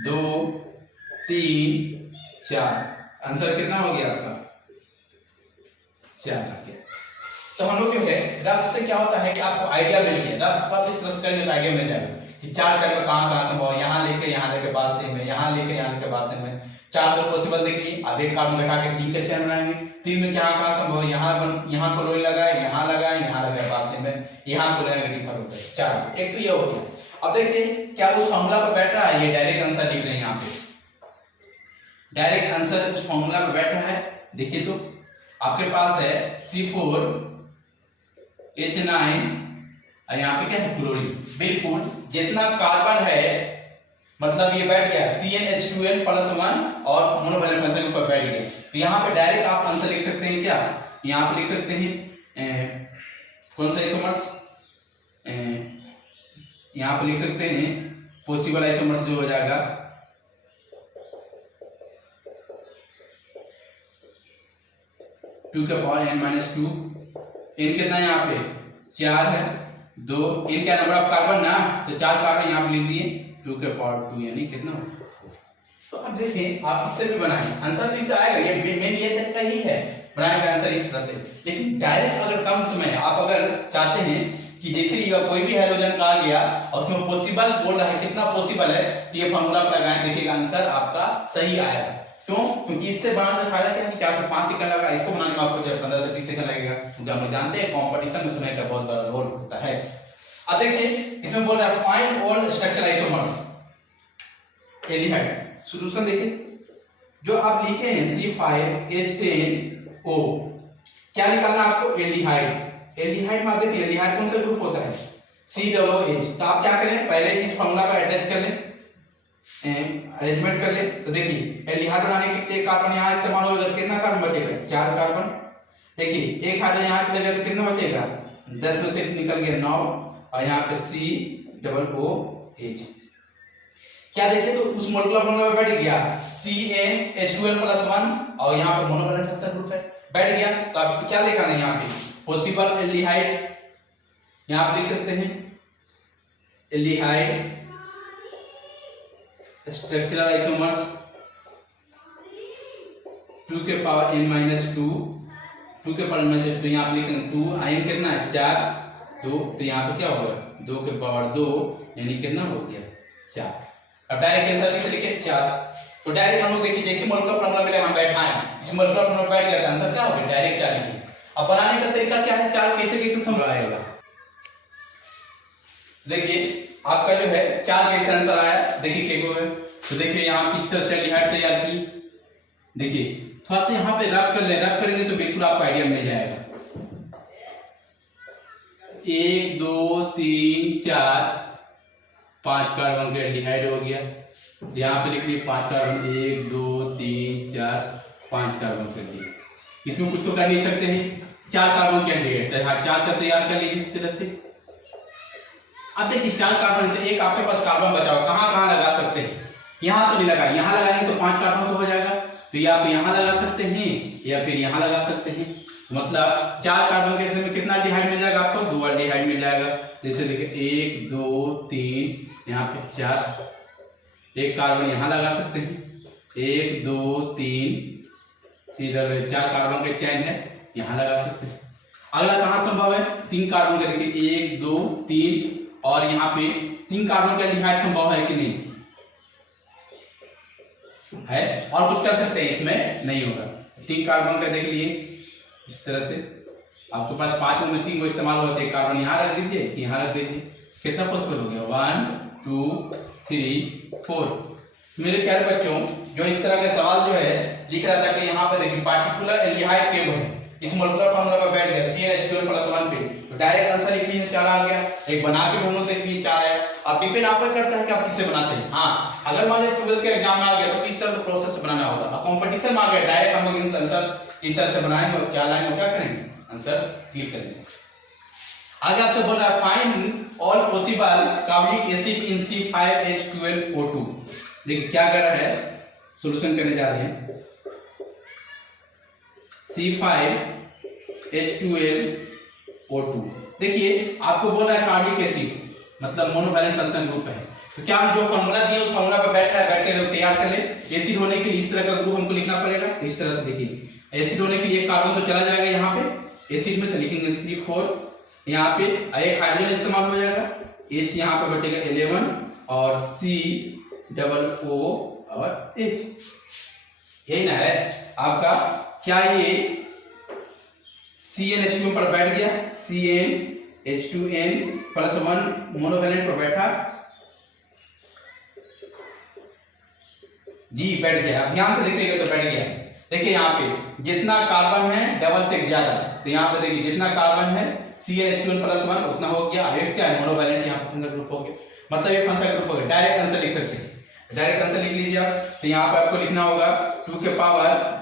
2 3 4, आंसर कितना हो गया आपका? 4 आ गया। तो हम लोग जो है रफ से क्या होता है कि आपको आइडिया मिल गया, रफ बस इस तरह करने का आइडिया मिल जाएगा कि 4 कार्बन कहां कहां संभव है। यहाँ लेके बाद से में, यहाँ लेके यहाँ के बाद से में 4 तो पॉसिबल देखिए। अब एक कार्बन लगा के 3 के चेन बनाएंगे। 3 में क्या कहां संभव है? यहाँ क्लोरीन लगाए, यहाँ लगाए, यहाँ लगाए, बाद से में यहाँ क्लोरीन डिफर होता है। 4 एक तो ये हो गया। अब देखिए क्या उस फॉर्मूला पर बैठ रहा है? ये डायरेक्ट आंसर लिख रहे हैं, यहाँ पे डायरेक्ट आंसर उस फॉर्मूला पर बैठ रहा है। देखिए तो आपके पास है C4H9 और यहाँ पे क्या है? क्लोरीन। बिल्कुल जितना कार्बन है मतलब ये बैठ गया CnH2n+1 और मोनोवैलेंट फंक्शन के ऊपर बैठ गया। तो यहाँ पे डायरेक्ट आप आंसर लिख सकते हैं। क्या यहाँ पे लिख सकते हैं? कौन सा आइसोमर्स? यहाँ पे लिख सकते हैं पॉसिबल आइसोमर्स जो हो जाएगा टू के पावर n-2। इन कितना है यहाँ पे? 4 है, 2। इन क्या नंबर ऑफ कार्बन ना, तो 4 कार्बन यहाँ पे लिख दिए, 2 के पावर 2 यानी कितना हो? तो अब देखें आप इससे भी बनाएं, आंसर तो इससे आएगा। ये मेन ये तरीका ही है बनाएंगे आंसर इस तरह से। लेकिन डायरेक्ट अगर कम समय आप अगर चाहते हैं कि जैसे कोई भी हाइड्रोजन कहा गया और उसमें पॉसिबल बोल रहा है, कितना पॉसिबल है, तो ये फॉर्मूला लगाएं, देखिएगा आंसर आपका सही आएगा। क्यों? क्योंकि इससे बनाने का फायदा क्या है कि 4 से 5 सेकंड लगा, इसको बनाने में आपको 15 से 20 सेकंड लगेगा। क्योंकि हम जानते हैं कंपटीशन में समय का बहुत बड़ा रोल होता है। अब देखिए इसमें बोल रहा है find all structure isomers aldehyde. Solution देखिए जो आप लिखे हैं C5H10O, क्या निकालना आपको? एल्डिहाइड। एल्डिहाइड में आप देखिए एल्डिहाइड कौन सा ग्रुप होता है? COOH। तो आप क्या करें? पहले इस फॉर्मूला पर अटैच कर लें, अरेंजमेंट कर ले। तो देखिए एल्डिहाइड बनाने के लिए कार्बन यहाँ इस्तेमाल होगा, तो कितना कार्बन बचेगा? 4 कार्बन। देखिए एक हाइड्रोजन यहाँ चले गया तो कितना बचेगा? 10 में से निकल गया 9 और यहाँ पे COOH। क्या देखिए तो उस मोलेकुलर फॉर्मूला में बैठ गया CnH2n+1 और यहाँ पे मोनोवैलेंट फंक्शन ग्रुप है, बैठ गया। तो आप क्या लिखा है यहाँ पे? Possible aldehyde. यहाँ पे लिख सकते हैं एल्डिहाइड स्ट्रक्चरल आइसोमर्स 2 के पावर n-2, 2 के पावर n-2, तो यहाँ पे लिख सकते हैं 2, आयन कितना है? 4, 2, तो यहाँ पे क्या होगा? 2 के पावर 2 यानी कितना हो गया? 4। अब डायरेक्ट आंसर कैसे लिखे? 4। तो डायरेक्ट हम लोग देखिए जैसे मोलेकुलर फॉर्मूला मिला हम बैठाएं, इस मोलेकुलर फॉर्मूला बैठ गया, आंसर क्या होगा? डायरेक्ट 4 लिखिए। अब बनाने का तरीका क्या है? 4 कैसे कैसे संभालेगा? देखिए आपका जो है 4 कैसे आंसर आया, देखिए क्या है। तो देखिए यहाँ किस तरह से एल्डिहाइड तैयार की। देखिए थोड़ा सा यहाँ पे रब कर ले, रब करेंगे तो बिल्कुल आपको आइडिया मिल जाएगा। 1 2 3 4 5 कार्बन का एल्डिहाइड हो गया। यहाँ पे लिख लिए 5 कार्बन, 1 2 3 4 5 कार्बन कर दिए। इसमें कुछ तो कर नहीं सकते हैं, 4 कार्बन कैंडिडेट है, 4 का तैयार कर लीजिए इस तरह से। अब देखिए 4 कार्बन, तो एक आपके पास कार्बन बचा हुआ, कहाँ कहाँ लगा सकते हैं, यहाँ तो नहीं लगा, यहाँ लगाएंगे तो 5 कार्बन तो हो जाएगा, तो ये आप यहाँ लगा सकते हैं या फिर यहाँ लगा सकते हैं। मतलब 4 कार्बन के में कितना एल्डिहाइड मिल जाएगा आपको, 2 एल्डिहाइड मिल जाएगा। जैसे देखिए 1 2 3 यहाँ पे 4, एक कार्बन यहाँ लगा सकते हैं, 1 2 3 सीधे 4 कार्बन के चेन है, यहाँ लगा सकते हैं। अगला कहाँ संभव है, 3 कार्बन का, देखिए 1 2 3 और यहाँ पे 3 कार्बन का एल्डिहाइड संभव है कि नहीं है, और कुछ कर सकते हैं इसमें नहीं होगा। 3 कार्बन का देख लिए इस तरह से, आपके पास 5 में 3 को इस्तेमाल होता है, कार्बन यहाँ रख दीजिए, यहाँ रख दीजिए, कितना पॉसिबल हो गया, 1 2 3 4। मेरे प्यारे बच्चों, जो इस तरह का सवाल जो है लिख रहा था कि यहाँ पे देखिए पार्टिकुलर एल्डिहाइड टेबल है, इस मोलेकुलर फार्मूला पर बैठ गया CnH2n+1 पे, तो डायरेक्ट आंसर लिख लीजिए 4 आ गया। एक बना के दोनों से लिखिए 4 आया। अब डिपेंड आप पर करता है कि आप किससे बनाते हैं। हाँ, अगर मान लीजिए 12th के एग्जाम में आ गया तो किस तरह से प्रोसेस से बनाना होगा। अब कंपटीशन में आ गया, डायरेक्ट हम लोग आंसर इस तरह से बनाएंगे और 4 लाइन में क्या करेंगे, आंसर क्लिक करेंगे। आगे आपसे बोल रहा है find all possible carbonic acid in C5H12O2। देखिए क्या कर रहा है, सॉल्यूशन करने जा रहे हैं। C5H12O2, देखिए आपको बोल रहा है कार्बनिक एसिड मतलब मोनोवैलेंट फंक्शनल ग्रुप है, तो क्या हम जो फॉर्मूला दिए उस फॉर्मूला पर बैठ रहा है, बैठ के तैयार कर ले। एसिड होने के लिए इस तरह का ग्रुप हमको लिखना पड़ेगा, तो इस तरह से देखिए एसिड होने के लिए कार्बन तो चला जाएगा यहाँ पे एसिड में, तो लिखेंगे C4, यहाँ पे एक हाइड्रोजन इस्तेमाल हो जाएगा, H यहाँ पे बचेगा 11 और C+O और H, यही ना है आपका। क्या ये CnH2 पर बैठ गया, CnH2n+1 मोनोवैलेंट पर बैठा जी, बैठ गया। अब ध्यान से देखिएगा तो बैठ गया। देखिए यहाँ पे जितना कार्बन है डबल से ज्यादा, तो यहाँ पे देखिए जितना कार्बन है CnH2n+1 उतना हो गया, क्या है मोनोवैलेंट, यहाँ पे फंक्शनल ग्रुप हो गया, मतलब ये फंक्शनल ग्रुप हो गया। डायरेक्ट आंसर लिख सकते हैं, डायरेक्ट आंसर लिख लीजिए आप। तो यहाँ पे आपको लिखना होगा 2 के पावर,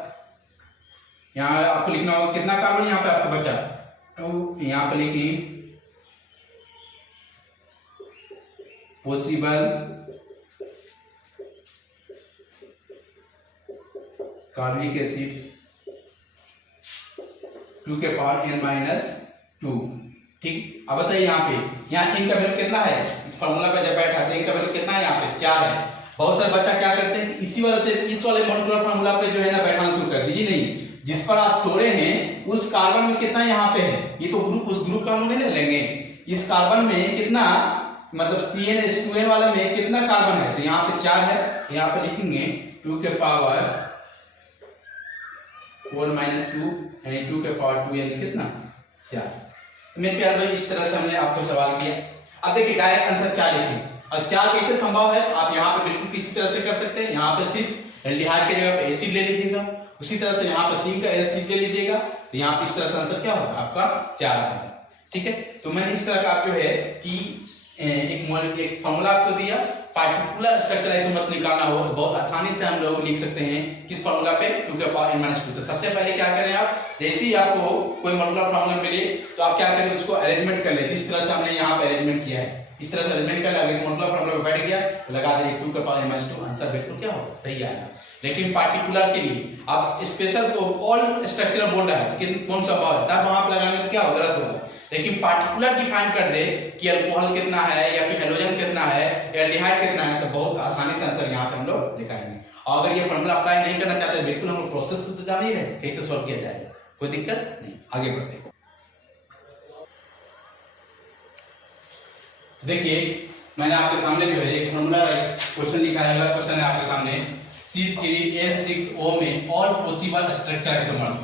यहाँ आपको लिखना होगा कितना कार्बन यहाँ पे आपको बचा 2, यहाँ पे लिखिए पॉसिबल कार्बनिक एसिड 2 के पावर n-2। ठीक, अब बताइए यहाँ पे, यहाँ इनका वैल्यू कितना है, इस फार्मूला पे जब बैठा तो इनका वैल्यू कितना है, यहाँ पे 4 है। बहुत सारे बच्चा क्या करते हैं कि इसी वाले से इस वाले मोलेकुलर फार्मूला पे जो है ना बैठाना शुरू कर दीजिए, नहीं, जिस पर आप तोड़े हैं उस कार्बन में कितना यहाँ पे है, ये तो ग्रुप उस ग्रुप का हम नहीं लेंगे, इस कार्बन में कितना मतलब CnH2n वाले में कितना कार्बन है, तो यहाँ पे 4 है, यहाँ पे लिखेंगे 2 के पावर 4 - 2 यानी 2 के पावर 2 यानी कितना 4। तो मेरे प्यारे भाई इस तरह से हमने आपको सवाल किया। अब देखिए डायरेक्ट आंसर 4 लिखें, और 4 कैसे संभव है, आप यहाँ पे बिल्कुल किसी तरह से कर सकते हैं। यहाँ पे सिर्फ एल्डिहाइड की जगह पे एसिड ले लीजिएगा, उसी तरह से यहाँ पे 3 का एसिड ले लीजिएगा, तो यहाँ पे इस तरह से आंसर क्या होगा आपका 4 आएगा। ठीक है, तो मैंने इस तरह का आप जो है कि एक फॉर्मूला आपको दिया, पार्टिकुलर स्ट्रक्चर आइसोमर्स निकालना हो तो बहुत आसानी से हम लोग लिख सकते हैं किस फॉर्मूला पे 2 के पावर n-2। तो सबसे पहले क्या करें आप, जैसे ही आपको कोई मोलेकुलर फॉर्मूला मिले तो आप क्या करें, उसको अरेंजमेंट कर ले, जिस तरह से हमने यहाँ पे अरेंजमेंट किया है इस तरह से अरेंजमेंट कर लगे, मोलेकुलर फॉर्मूला पे बैठ गया तो लगा देंगे 2 के पावर n-2, आंसर बिल्कुल क्या होगा सही आएगा। लेकिन पार्टिकुलर के लिए आप स्पेशल को ऑल स्ट्रक्चर बोल रहा है कि कौन सा पावर, तब वहां पे लगाएंगे तो क्या होगा, गलत होगा। लेकिन पार्टिकुलर डिफाइन कर दे कि अल्कोहल कितना है या फिर हेलोजन कितना है, एल्डिहाइड कितना है, तो बहुत आसानी से आंसर यहाँ पे हम लोग दिखाएंगे। और अगर ये फॉर्मूला अप्लाई नहीं करना चाहते बिल्कुल हम लोग प्रोसेस तो जान ही रहे कैसे सॉल्व किया जाएगा, कोई दिक्कत नहीं, आगे बढ़ते। देखिए मैंने आपके सामने जो है एक फॉर्मूला क्वेश्चन लिखा है, अगला क्वेश्चन है आपके सामने C3H6O में ऑल पॉसिबल स्ट्रक्चर आइसोमर्स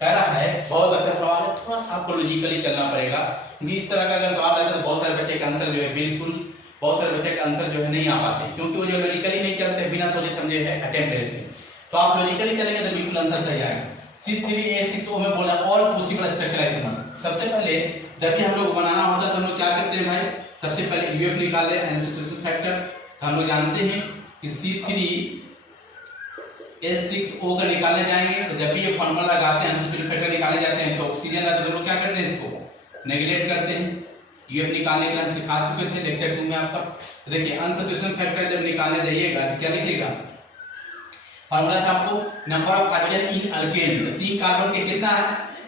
कह रहा है। बहुत अच्छा सवाल है, थोड़ा सा आपको लॉजिकली चलना पड़ेगा, क्योंकि इस तरह का अगर सवाल रहता है तो बहुत सारे बच्चे का आंसर जो है बिल्कुल, बहुत सारे बच्चे का आंसर जो है नहीं आ पाते, क्योंकि वो जो लॉजिकली नहीं चलते बिना सोचे समझे है अटेम्प्ट लेते हैं। तो आप लॉजिकली चलेंगे तो बिल्कुल आंसर सही आएगा। C3H6O में बोला ऑल पॉसिबल स्ट्रक्चर आइसोमर्स। सबसे पहले जब भी हम लोग बनाना होता है तो हम लोग क्या करते हैं भाई, सबसे पहले UF निकाल ले, एनर्जी सब्स्टिट्यूशन फैक्टर। हम लोग जानते हैं कि H6O का निकालने जाएंगे तो जब भी ये फॉर्मूला लगाते हैं अनसैचुरेटेड फैक्टर निकाले जाते हैं तो ऑक्सीजन रहता है तो लोग क्या करते हैं, इसको नेगलेक्ट करते हैं। यूएफ निकालने के लिए हम सिखा चुके थे लेक्चर 2 में आपका। तो देखिए अनसैचुरेशन फैक्टर जब निकालने जाइएगा तो क्या लिखिएगा, फॉर्मूला था आपको number of hydrogen in alkane. तो 3 कार्बन के कितना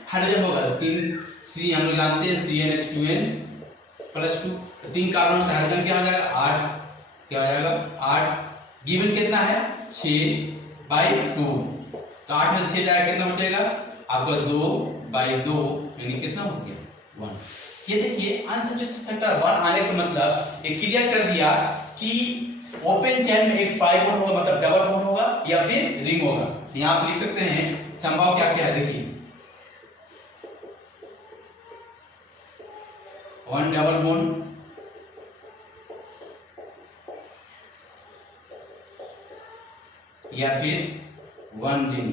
हाइड्रोजन होगा, 3 C हम लोग जानते हैं CnH2n+2। तो 3 कार्बन का हाइड्रोजन क्या हो जाएगा 8, क्या हो जाएगा 8। गिवन कितना है 6/2। तो 8 में से 6 जाएगा कितना बचेगा आपका 2/2 यानी कितना हो गया 1। ये देखिए अनसैचुरेटेड फैक्टर 1 आने का मतलब ये क्लियर कर दिया कि ओपन चेन में एक पाई बॉन्ड होगा, मतलब डबल बॉन्ड होगा या फिर रिंग होगा। यहां आप लिख सकते हैं संभव क्या क्या है, देखिए 1 डबल बॉन्ड या फिर 1 ring,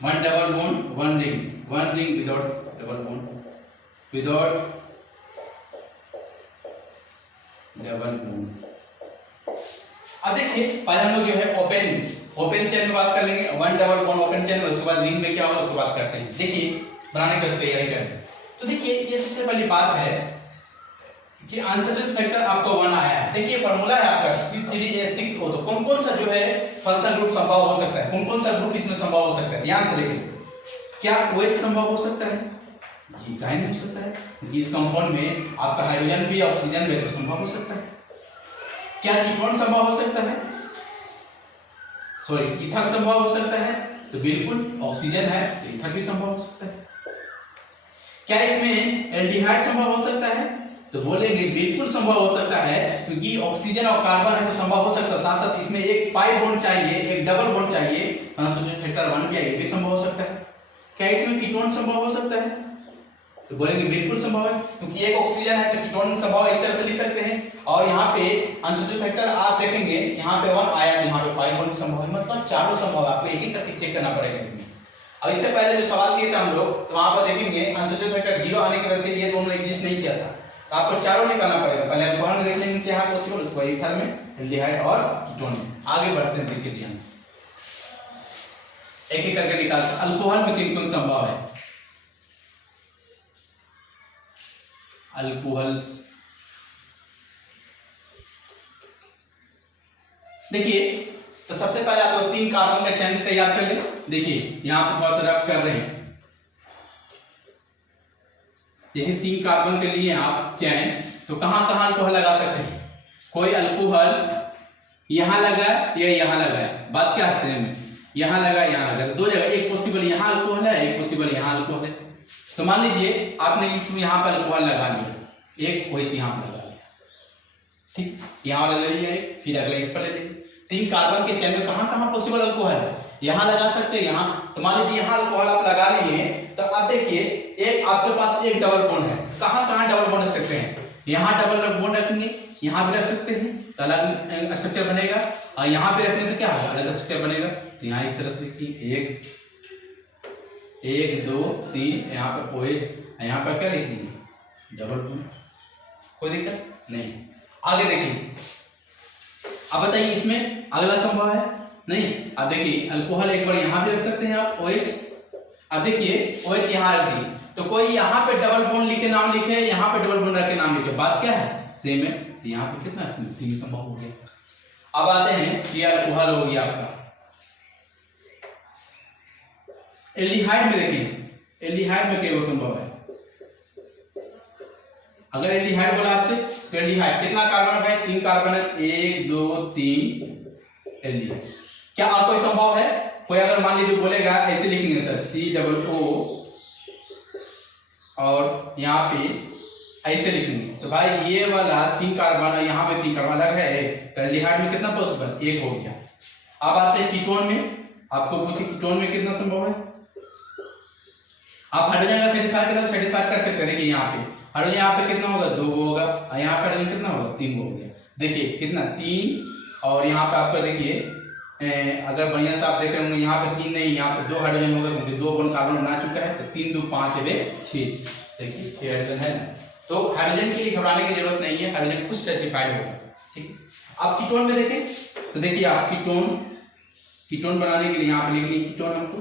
1 double bond 1 ring, 1 ring without double bond, without double bond. अब देखिए पहले हम लोग जो है ओपन चेन में बात कर लेंगे, 1 डबल बॉन्ड ओपन चेन, उसके बाद रिंग में क्या होगा उसकी बात करते हैं। देखिए बनाने की तैयारी करें तो देखिए ये सबसे पहली बात है कि अनसैचुरेटेड फैक्टर आपको 1 आया है। देखिए फार्मूला है आपका C3H6O। तो कौन कौन सा जो है फंक्शनल ग्रुप संभव हो सकता है, कौन कौन सा ग्रुप इसमें संभव हो सकता है, ध्यान से देखिए। क्या OH संभव हो सकता है, ये काहे नहीं हो सकता है, क्योंकि इस कंपाउंड में आपका हाइड्रोजन भी ऑक्सीजन भी तो संभव हो सकता है। क्या कीटोन संभव हो सकता है, सॉरी ईथर संभव हो सकता है, तो बिल्कुल ऑक्सीजन है तो ईथर भी संभव हो सकता है। क्या इसमें एल्डिहाइड संभव हो सकता है, तो बोलेंगे बिल्कुल संभव हो सकता है, क्योंकि ऑक्सीजन और कार्बन है तो संभव हो सकता है। साथ साथ इसमें एक पाई बॉन्ड चाहिए, एक डबल बॉन्ड चाहिए, अनसैचुरेटेड फैक्टर 1 भी है, ये भी संभव हो सकता है। क्या इसमें कीटोन संभव हो सकता है, तो बोलेंगे बिल्कुल संभव है, क्योंकि एक ऑक्सीजन है तो कीटोन संभव है, इस तरह से लिख सकते हैं। और यहाँ पे अनसैचुरेटेड फैक्टर आप देखेंगे यहाँ पे 1 आया, यहाँ पे पाई बॉन्ड संभव है, मतलब चारों संभव है। आपको एक एक करके चेक करना पड़ेगा इसमें। और इससे पहले जो सवाल किए थे हम लोग तो वहां पर देखेंगे अनसैचुरेटेड फैक्टर 0 आने की वजह से ये दोनों एग्जिस्ट नहीं किया था, तो आपको चारों निकालना पड़ेगा। पहले अल्कोहल में देख लेंगे क्या है पॉसिबल, उसको ईथर में, एल्डिहाइड और कीटोन में। आगे बढ़ते हैं, देखिए ध्यान एक एक करके निकालते हैं। अल्कोहल में किन संभव है, अल्कोहल देखिए तो सबसे पहले आप लोग 3 कार्बन का चेन तैयार कर ले। देखिए यहां पे थोड़ा सा रब कर रहे हैं, जैसे 3 कार्बन के लिए आप चेन, तो कहां कहां अल्कोहल लगा सकते हैं, कोई अल्कोहल यहां लगा या यहां लगा है, बात क्या है सेम है, यहां लगा यहां लगा, 2 जगह, एक पॉसिबल यहां अल्कोहल है, एक पॉसिबल यहां अल्कोहल है। तो मान लीजिए आपने इसमें यहां पर अल्कोहल लगा लिया, एक कोई यहां पर लगा लिया, ठीक, यहां वाला ले लिया, फिर अगले इस पर ले लिया। 3 कार्बन के चेन में कहां कहां पॉसिबल अल्कोहल है, यहां लगा सकते हैं यहां, तो मान लीजिए यहां अल्कोहल आप लगा लिए, तो आप देखिए एक आपके पास एक डबल बॉन्ड है, कहां कहां डबल बॉन्ड रख सकते हैं, यहां डबल बॉन्ड रखेंगे, यहां भी रख सकते हैं तो अलग स्ट्रक्चर बनेगा, और यहां पे रखेंगे तो क्या होगा, अलग स्ट्रक्चर बनेगा। तो यहां इस तरह से लिखिए 1 2 3, यहां पर OH, यहां पर क्या लिख लीजिए डबल बॉन्ड, कोई दिक्कत नहीं। आगे देखिए, अब बताइए इसमें अगला संभव है नहीं। अब देखिए अल्कोहल एक बार यहां भी रख सकते हैं आप OH, अब देखिए OH यहां रख दी, तो कोई यहां पे डबल बॉन्ड लिखे नाम लिखे, यहां पे डबल बॉन्ड रख के नाम लिखे, बात क्या है सेम है। तो यहां पे कितना 3 संभव हो गया। अब आते हैं ये अल्कोहल हो गया आपका। एल्डिहाइड में देखिए, एल्डिहाइड में क्या संभव है, अगर एल्डिहाइड बोला आपसे तो एल्डिहाइड कितना कार्बन है, 3 कार्बन है, 1 2 3 एल्डिहाइड। क्या और कोई संभव है, कोई अगर मान लीजिए बोलेगा ऐसे लिखेंगे सर COO और यहाँ पे ऐसे लिखेंगे, तो भाई ये वाला 3 कार्बन है, यहाँ पे 3 कार्बन अलग है, तो एल्डिहाइड में कितना पॉसिबल 1 हो गया। अब आते हैं कीटोन में, आपको पूछे कीटोन में कितना संभव है, आप हाइड्रोजन का सेटिस्फाई कर सकते हैं। देखिए यहाँ पे हाइड्रोजन यहाँ पे कितना होगा 2 होगा, और यहाँ पे हाइड्रोजन कितना होगा 3 हो गया। देखिए कितना 3, और यहाँ पे आपका देखिए अगर बढ़िया से आप देख रहे होंगे यहाँ पे 3 नहीं, यहाँ पे 2 हाइड्रोजन होगा, क्योंकि 2 बॉन्ड कार्बन बना चुका है, तो 3 2 5 6। देखिए 6 हाइड्रोजन है ना, तो हाइड्रोजन के लिए घबराने की जरूरत नहीं है, हाइड्रोजन खुद सर्टिफाइड होगा, ठीक है। आप कीटोन में देखें तो देखिए आप कीटोन कीटोन बनाने के लिए यहाँ पे लिखनी कीटोन हमको।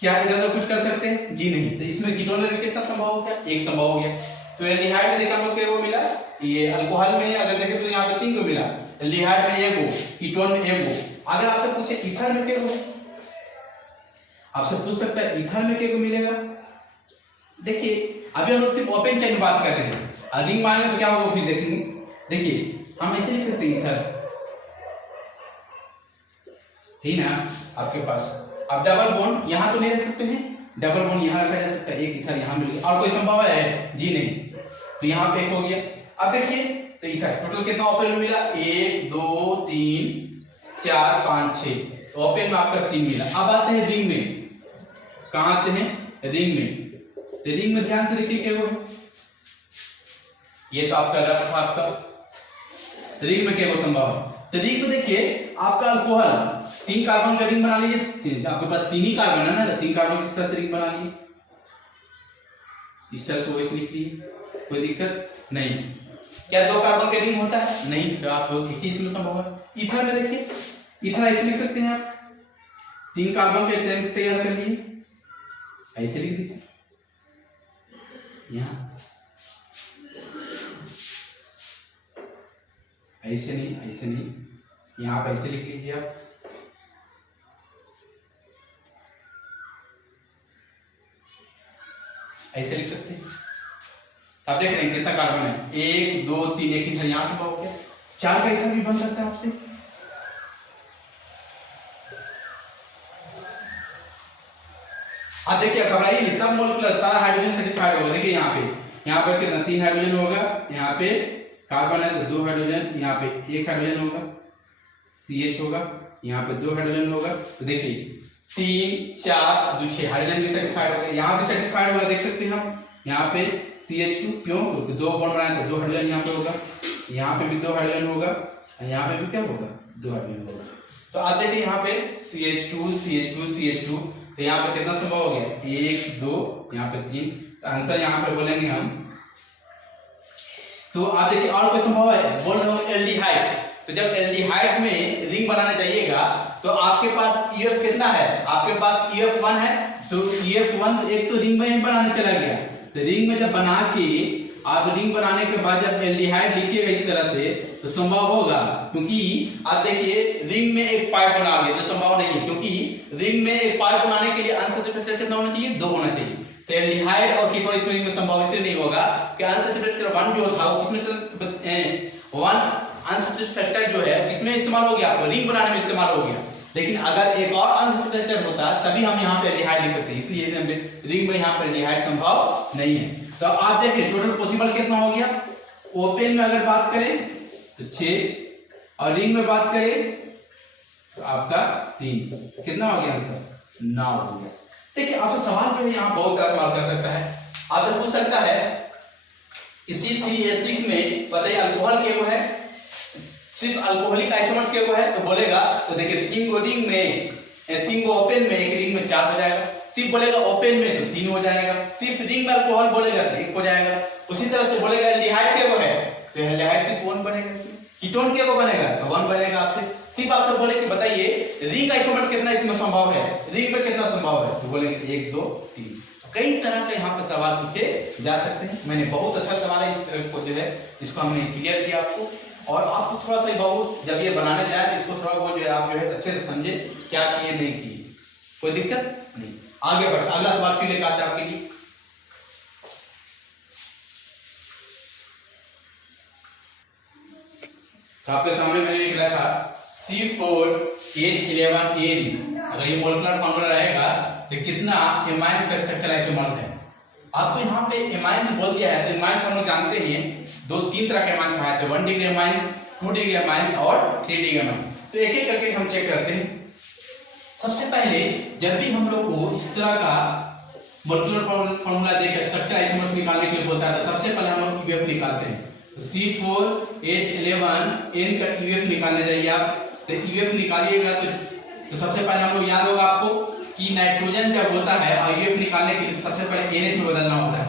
क्या इधर कुछ कर सकते हैं जी नहीं, तो इसमें कीटोन में कितना संभव हो गया, एक संभव हो गया। तो एल्डिहाइड में देखा हम लोग को मिला, ये अल्कोहल में अगर देखें तो यहाँ पे 3 को मिला, एल्डिहाइड में एगो, कीटोन में एगो। अगर आपसे पूछे ईथर में क्या हो, आपसे पूछ सकता है ईथर में क्या मिलेगा। देखिए अभी हम लोग सिर्फ ओपन चेन बात कर रहे हैं, रिंग मानेंगे तो क्या होगा फिर देखेंगे। देखिए हम ऐसे लिख सकते हैं ईथर, ठीक ना आपके पास। अब डबल बॉन्ड यहाँ तो नहीं रख सकते हैं, डबल बॉन्ड यहाँ रखा जा सकता है, एक ईथर यहाँ मिल गया। और कोई संभव है जी नहीं, तो यहाँ पे एक हो गया। अब देखिए तो ईथर टोटल कितना ओपन में मिला, 1 2 3 4 5 6, ओपन में आपका 3 मिला। अब आते हैं रिंग में, कहाँ आते हैं रिंग में। तो रिंग में ध्यान से देखिए क्या वो, ये तो आपका रफ था आपका, रिंग में क्या वो संभव है। तो रिंग में देखिए आपका अल्कोहल 3 कार्बन का रिंग बना लीजिए, आपके पास 3 ही कार्बन है ना, तो 3 कार्बन किस तरह से रिंग बना लिए, इस तरह से वो एक लिख लिए, कोई दिक्कत नहीं। क्या 2 कार्बन का रिंग होता है, नहीं, तो आप एक ही इसमें संभव है। ईथर में देखिए, ईथर ऐसे लिख सकते हैं आप, 3 कार्बन के चेन तैयार कर लिए, ऐसे लिख दीजिए यहाँ, ऐसे नहीं, यहाँ पे ऐसे लिख लीजिए आप। ऐसे लिख सकते हैं। अब देख रहे हैं कितना कार्बन है, 1 2 3, एक ईथर यहाँ से हो गया, 4 का ईथर भी बन सकता है आपसे। अब देखिए घबराइए, सब मोलिकुलर सारा हाइड्रोजन सेटिस्फाइड होगा। देखिए यहाँ पे कितना 3 हाइड्रोजन होगा, यहाँ पे कार्बन है तो 2 हाइड्रोजन, यहाँ पे 1 हाइड्रोजन होगा, CH होगा, यहाँ पे 2 हाइड्रोजन होगा। तो देखिए 3 4 2 6 हाइड्रोजन भी सेटिस्फाइड होगा, यहाँ भी सेटिस्फाइड होगा, देख सकते हैं हम। यहाँ पे CH2 क्यों, क्योंकि 2 बॉन्ड बनाए तो 2 हाइड्रोजन यहाँ पे होगा, यहाँ पे भी 2 हाइड्रोजन होगा, यहाँ पे भी क्या होगा 2 हाइड्रोजन होगा। तो आप देखिए यहाँ पे CH2 तो यहाँ पे कितना संभव हो गया, 1 2, यहाँ पे 3, तो आंसर यहाँ पे बोलेंगे हम। तो आप देखिए और कोई संभव है, बोल रहा हूँ एल्डिहाइड। तो जब एल्डिहाइड में रिंग बनाने जाइएगा तो आपके पास EF कितना है, आपके पास EF1 है, तो EF1 एक तो रिंग में ही बनाने चला गया। तो रिंग में जब बना के आप रिंग बनाने के बाद जब एल्डिहाइड लिखिएगा इस तरह से तो संभव होगा, क्योंकि आप देखिए रिंग में एक पाइप बना गया, तो संभव नहीं है, क्योंकि रिंग में एक पाइप बनाने के लिए अनसैचुरेटेड फैक्टर कितना होना चाहिए, 2 होना चाहिए। तो एल्डिहाइड और कीटोन इसमें रिंग में संभव इसलिए नहीं होगा कि अनसैचुरेटेड फैक्टर 1 जो था वो किसमें 1 अनसैचुरेटेड फैक्टर जो है किसमें इस्तेमाल हो गया, आपको रिंग बनाने में इस्तेमाल हो गया। लेकिन अगर एक और अनसैचुरेटेड फैक्टर होता तभी हम यहाँ पे एल्डिहाइड लिख सकते हैं, इसलिए रिंग में यहाँ पे एल्डिहाइड संभव नहीं है। तो आप देखिए टोटल पॉसिबल कितना हो गया, ओपन में अगर बात करें तो 6 और रिंग में बात करें तो आपका 3, कितना हो गया आंसर 9 हो गया। देखिए आपसे सवाल जो है यहाँ बहुत तरह सवाल कर सकता है, आपसे पूछ सकता है C3H6 में बताइए अल्कोहल क्या है, सिर्फ अल्कोहलिक आइसोमर्स क्या है, तो बोलेगा तो देखिए 3 को रिंग में 3 को ओपन में, एक रिंग में 4 हो जाएगा। सिर्फ बोलेगा ओपन में तो 3 हो जाएगा, सिर्फ रिंग में अल्कोहल बोलेगा तो 1 हो जाएगा। उसी तरह से बोलेगा एल्डिहाइड क्या है तो एल्डिहाइड सिर्फ 1 बनेगा, कीटोन क्या बनेगा तो 1 बनेगा। आपसे सिर्फ आपसे बोले कि बताइए रिंग आइसोमर्स कितना इसमें संभव है, रिंग में कितना संभव है, तो बोलेंगे 1 2 3। तो कई तरह के यहाँ पे सवाल पूछे जा सकते हैं। मैंने बहुत अच्छा सवाल है, इस तरह को जो है इसको हमने क्लियर किया आपको, और आपको थोड़ा सा बहुत जब ये बनाने जाए तो इसको थोड़ा बहुत जो है आप जो है अच्छे से समझे क्या किए नहीं किए, कोई दिक्कत नहीं। आगे बढ़ अगला सवाल फिर लेकर आते हैं आपके लिए। तो आपके सामने मैंने लिख रहा था C4H11N, अगर ये मोलिकुलर फॉर्मूला रहेगा तो कितना एमाइंस का स्ट्रक्चर आइसोमर्स है। आपको यहाँ पे एमाइंस बोल दिया है, तो एमाइंस हम लोग जानते हैं 2-3 तरह के एमाइंस पाए थे, 1 डिग्री एमाइंस, 2 डिग्री एमाइंस और 3 डिग्री एमाइंस। तो एक एक करके हम चेक करते हैं। सबसे पहले जब भी हम लोग को इस तरह का मोलिकुलर फॉर्मूला देकर स्ट्रक्चर आइसोमर्स निकालने के लिए बोलता है तो सबसे पहले हम लोग यूएफ निकालते हैं। C4H11N का यूएफ निकालने जाइए आप, तो यूएफ निकालिएगा तो सबसे पहले हम लोग याद होगा आपको कि नाइट्रोजन जब होता है और यूएफ निकालने के लिए सबसे पहले NH में बदलना होता है,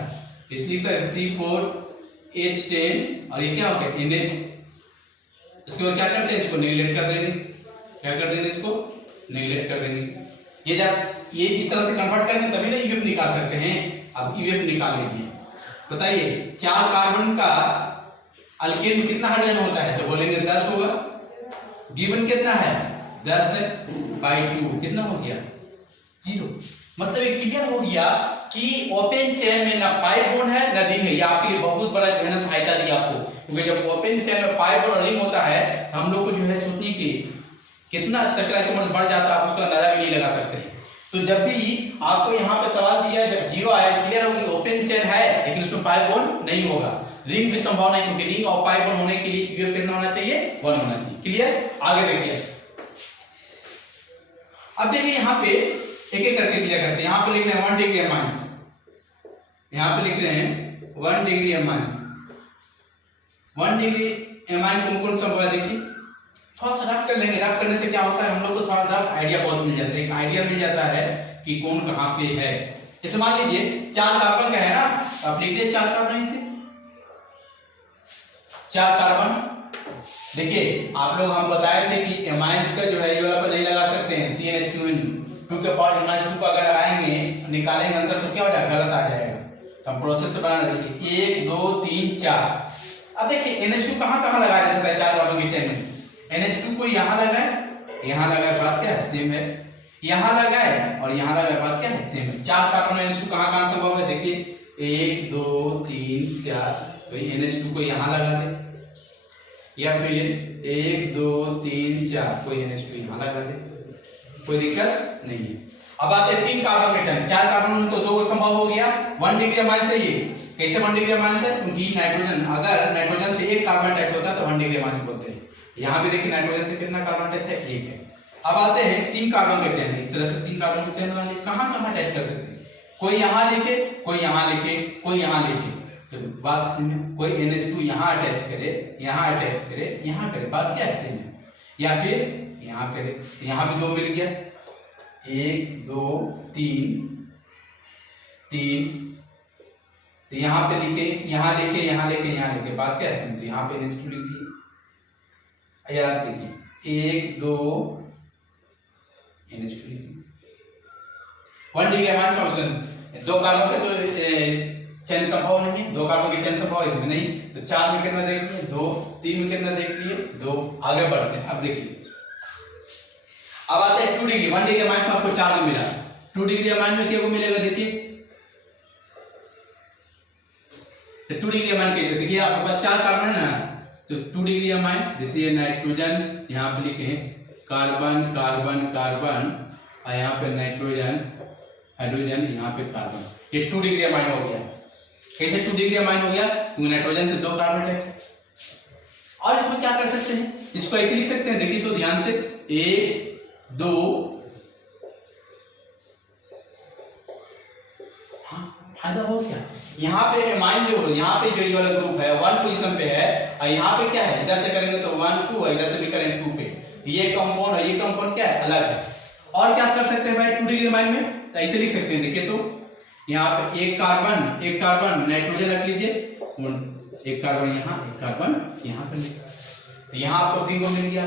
इसलिए सर C4H10 और ये क्या हो गया NH। इसके बाद क्या करते हैं, इसको निगलेक्ट कर देंगे, क्या कर देंगे इसको नेगलेक्ट कर देंगे। ये जब ये इस तरह से कन्वर्ट करेंगे तभी ना यूएफ निकाल सकते हैं। अब यूएफ निकाल लीजिए, बताइए 4 कार्बन का अल्केन में कितना हाइड्रोजन होता है, तो बोलेंगे 10 होगा। गिवन कितना है 10 है, बाई 2 कितना हो गया 0। मतलब ये क्लियर हो गया कि ओपन चेन में ना पाई बॉन्ड है ना रिंग है। ये आपके लिए बहुत बड़ा जो है ना सहायता दी आपको, क्योंकि जब ओपन चेन में पाई बॉन्ड और रिंग होता है तो हम लोग को जो है सोचने की कितना स्ट्रक्चरल आइसोमर्स बढ़ जाता है, आप उसका अंदाजा भी नहीं लगा सकते। तो जब भी आपको यहाँ पे सवाल दिया है, जब 0 आया क्लियर हो गया ओपन चेन है लेकिन उसमें पाई बॉन्ड नहीं होगा, रिंग भी संभव नहीं, क्योंकि रिंग और पाई बॉन्ड होने के लिए यूएफ कितना होना चाहिए 1 होना चाहिए। क्लियर, आगे देखिए। अब देखिए यहाँ पे एक एक करके क्लियर करते हैं। यहाँ पे लिख रहे हैं 1 डिग्री माइनस, यहाँ पे लिख रहे हैं 1 डिग्री माइनस। 1 डिग्री एमाइन कौन कौन संभव है देखिए, थोड़ा सा रफ कर लेंगे। रफ करने से क्या होता है हम लोग को थोड़ा रफ आइडिया बहुत मिल जाता है, एक आइडिया मिल जाता है कि कौन कहाँ पे है। जैसे मान लीजिए 4 कार्बन का है ना, आप लिख दिए 4 कार्बन, इसे 4 कार्बन। देखिए आप लोग हम बताए थे कि एमाइंस का जो है ये वाला पर नहीं लगा सकते हैं CnH2, क्योंकि पार्ट NH2 को अगर लगाएंगे निकालेंगे आंसर तो क्या हो जाएगा, गलत आ जाएगा। तो हम प्रोसेस से बनाना देखिए 1 2 3 4। अब देखिए NH2 कहाँ कहाँ लगाया जा सकता है 4 कार्बन के चेन में। NH2 को यहाँ लगाए, यहाँ लगाए, बात क्या है सेम है। यहाँ लगाए और यहाँ लगाए, बात क्या है सेम है। 4 कार्बन में NH2 कहाँ कहाँ संभव है देखिए 1 2 3 4। तो NH2 को यहाँ लगा दे, या फिर 1 2 3 4 कोई NH2 यहाँ लगा दे, कोई दिक्कत नहीं है। अब आते हैं 3 कार्बन के चेन। 4 कार्बन में तो 2 संभव हो गया। 1 डिग्री माइनस है ये, कैसे 1 डिग्री माइनस है, क्योंकि नाइट्रोजन, अगर नाइट्रोजन से 1 कार्बन अटैच होता है तो 1 डिग्री माइनस बोलते हैं। यहाँ भी देखिए नाइट्रोजन से कितना कार्बन अटैच है 1 है। अब आते हैं 3 कार्बन के चेन। इस तरह से 3 कार्बन के चेन वाले कहाँ कहाँ अटैच कर सकते हैं, कोई यहाँ लिखे, कोई यहाँ लिखे, कोई यहाँ लिखे, तो बात सेम है। कोई NH2 यहाँ अटैच करे, यहाँ अटैच करे, यहाँ करे, बात क्या है सेम है। या फिर यहाँ करे, यहाँ भी 2 मिल गया, 1 2 3 3। तो यहाँ पे लिखे, यहाँ लिखे, यहाँ लिखे, यहाँ लिखे, बात क्या है। तो यहाँ पे NH2 लिख दिए, याद देखिए 1 2 NH2 लिखिए। 1 डिग्री एमाइन फंक्शन 2 कार्बन के तो चेन संभव नहीं है, 2 कार्बन के चेन संभव है इसमें नहीं। तो 4 में कितना देख लिए 2, 3 में कितना देख लिए 2। आगे बढ़ते हैं। अब देखिए अब आते हैं 2 डिग्री। 1 डिग्री एमाइन में आपको 4 में मिला, 2 डिग्री एमाइन में क्या को मिलेगा देखिए। तो 2 डिग्री एमाइन कैसे देखिए, आपके पास 4 कार्बन है ना, तो 2 डिग्री एमाइन जैसे नाइट्रोजन, यहाँ पे लिखे कार्बन कार्बन कार्बन, और यहाँ पे नाइट्रोजन हाइड्रोजन, यहाँ पे कार्बन, ये 2 डिग्री एमाइन हो गया। कैसे 2 डिग्री एमाइन हो गया, क्योंकि नाइट्रोजन से 2 कार्बन अटैच। और इसमें क्या कर सकते हैं, इसको ऐसे लिख सकते हैं, देखिए तो ध्यान से 1 2, हाँ फायदा हो गया। यहाँ पे एमाइन जो, यहाँ पे जो ये वाला ग्रुप है 1 पोजीशन पे है, और यहाँ पे क्या है, इधर से करेंगे तो 1 2, और इधर से भी करेंगे 2 पे। ये कंपाउंड और ये कंपाउंड क्या है, अलग है। और क्या कर सकते हैं भाई 2 डिग्री एमाइन में, तो ऐसे लिख सकते हैं, देखिए तो यहाँ पे एक कार्बन नाइट्रोजन रख लीजिए, 1 कार्बन यहाँ, 1 कार्बन यहाँ पर लिखिए, तो यहाँ आपको 3 को मिल गया।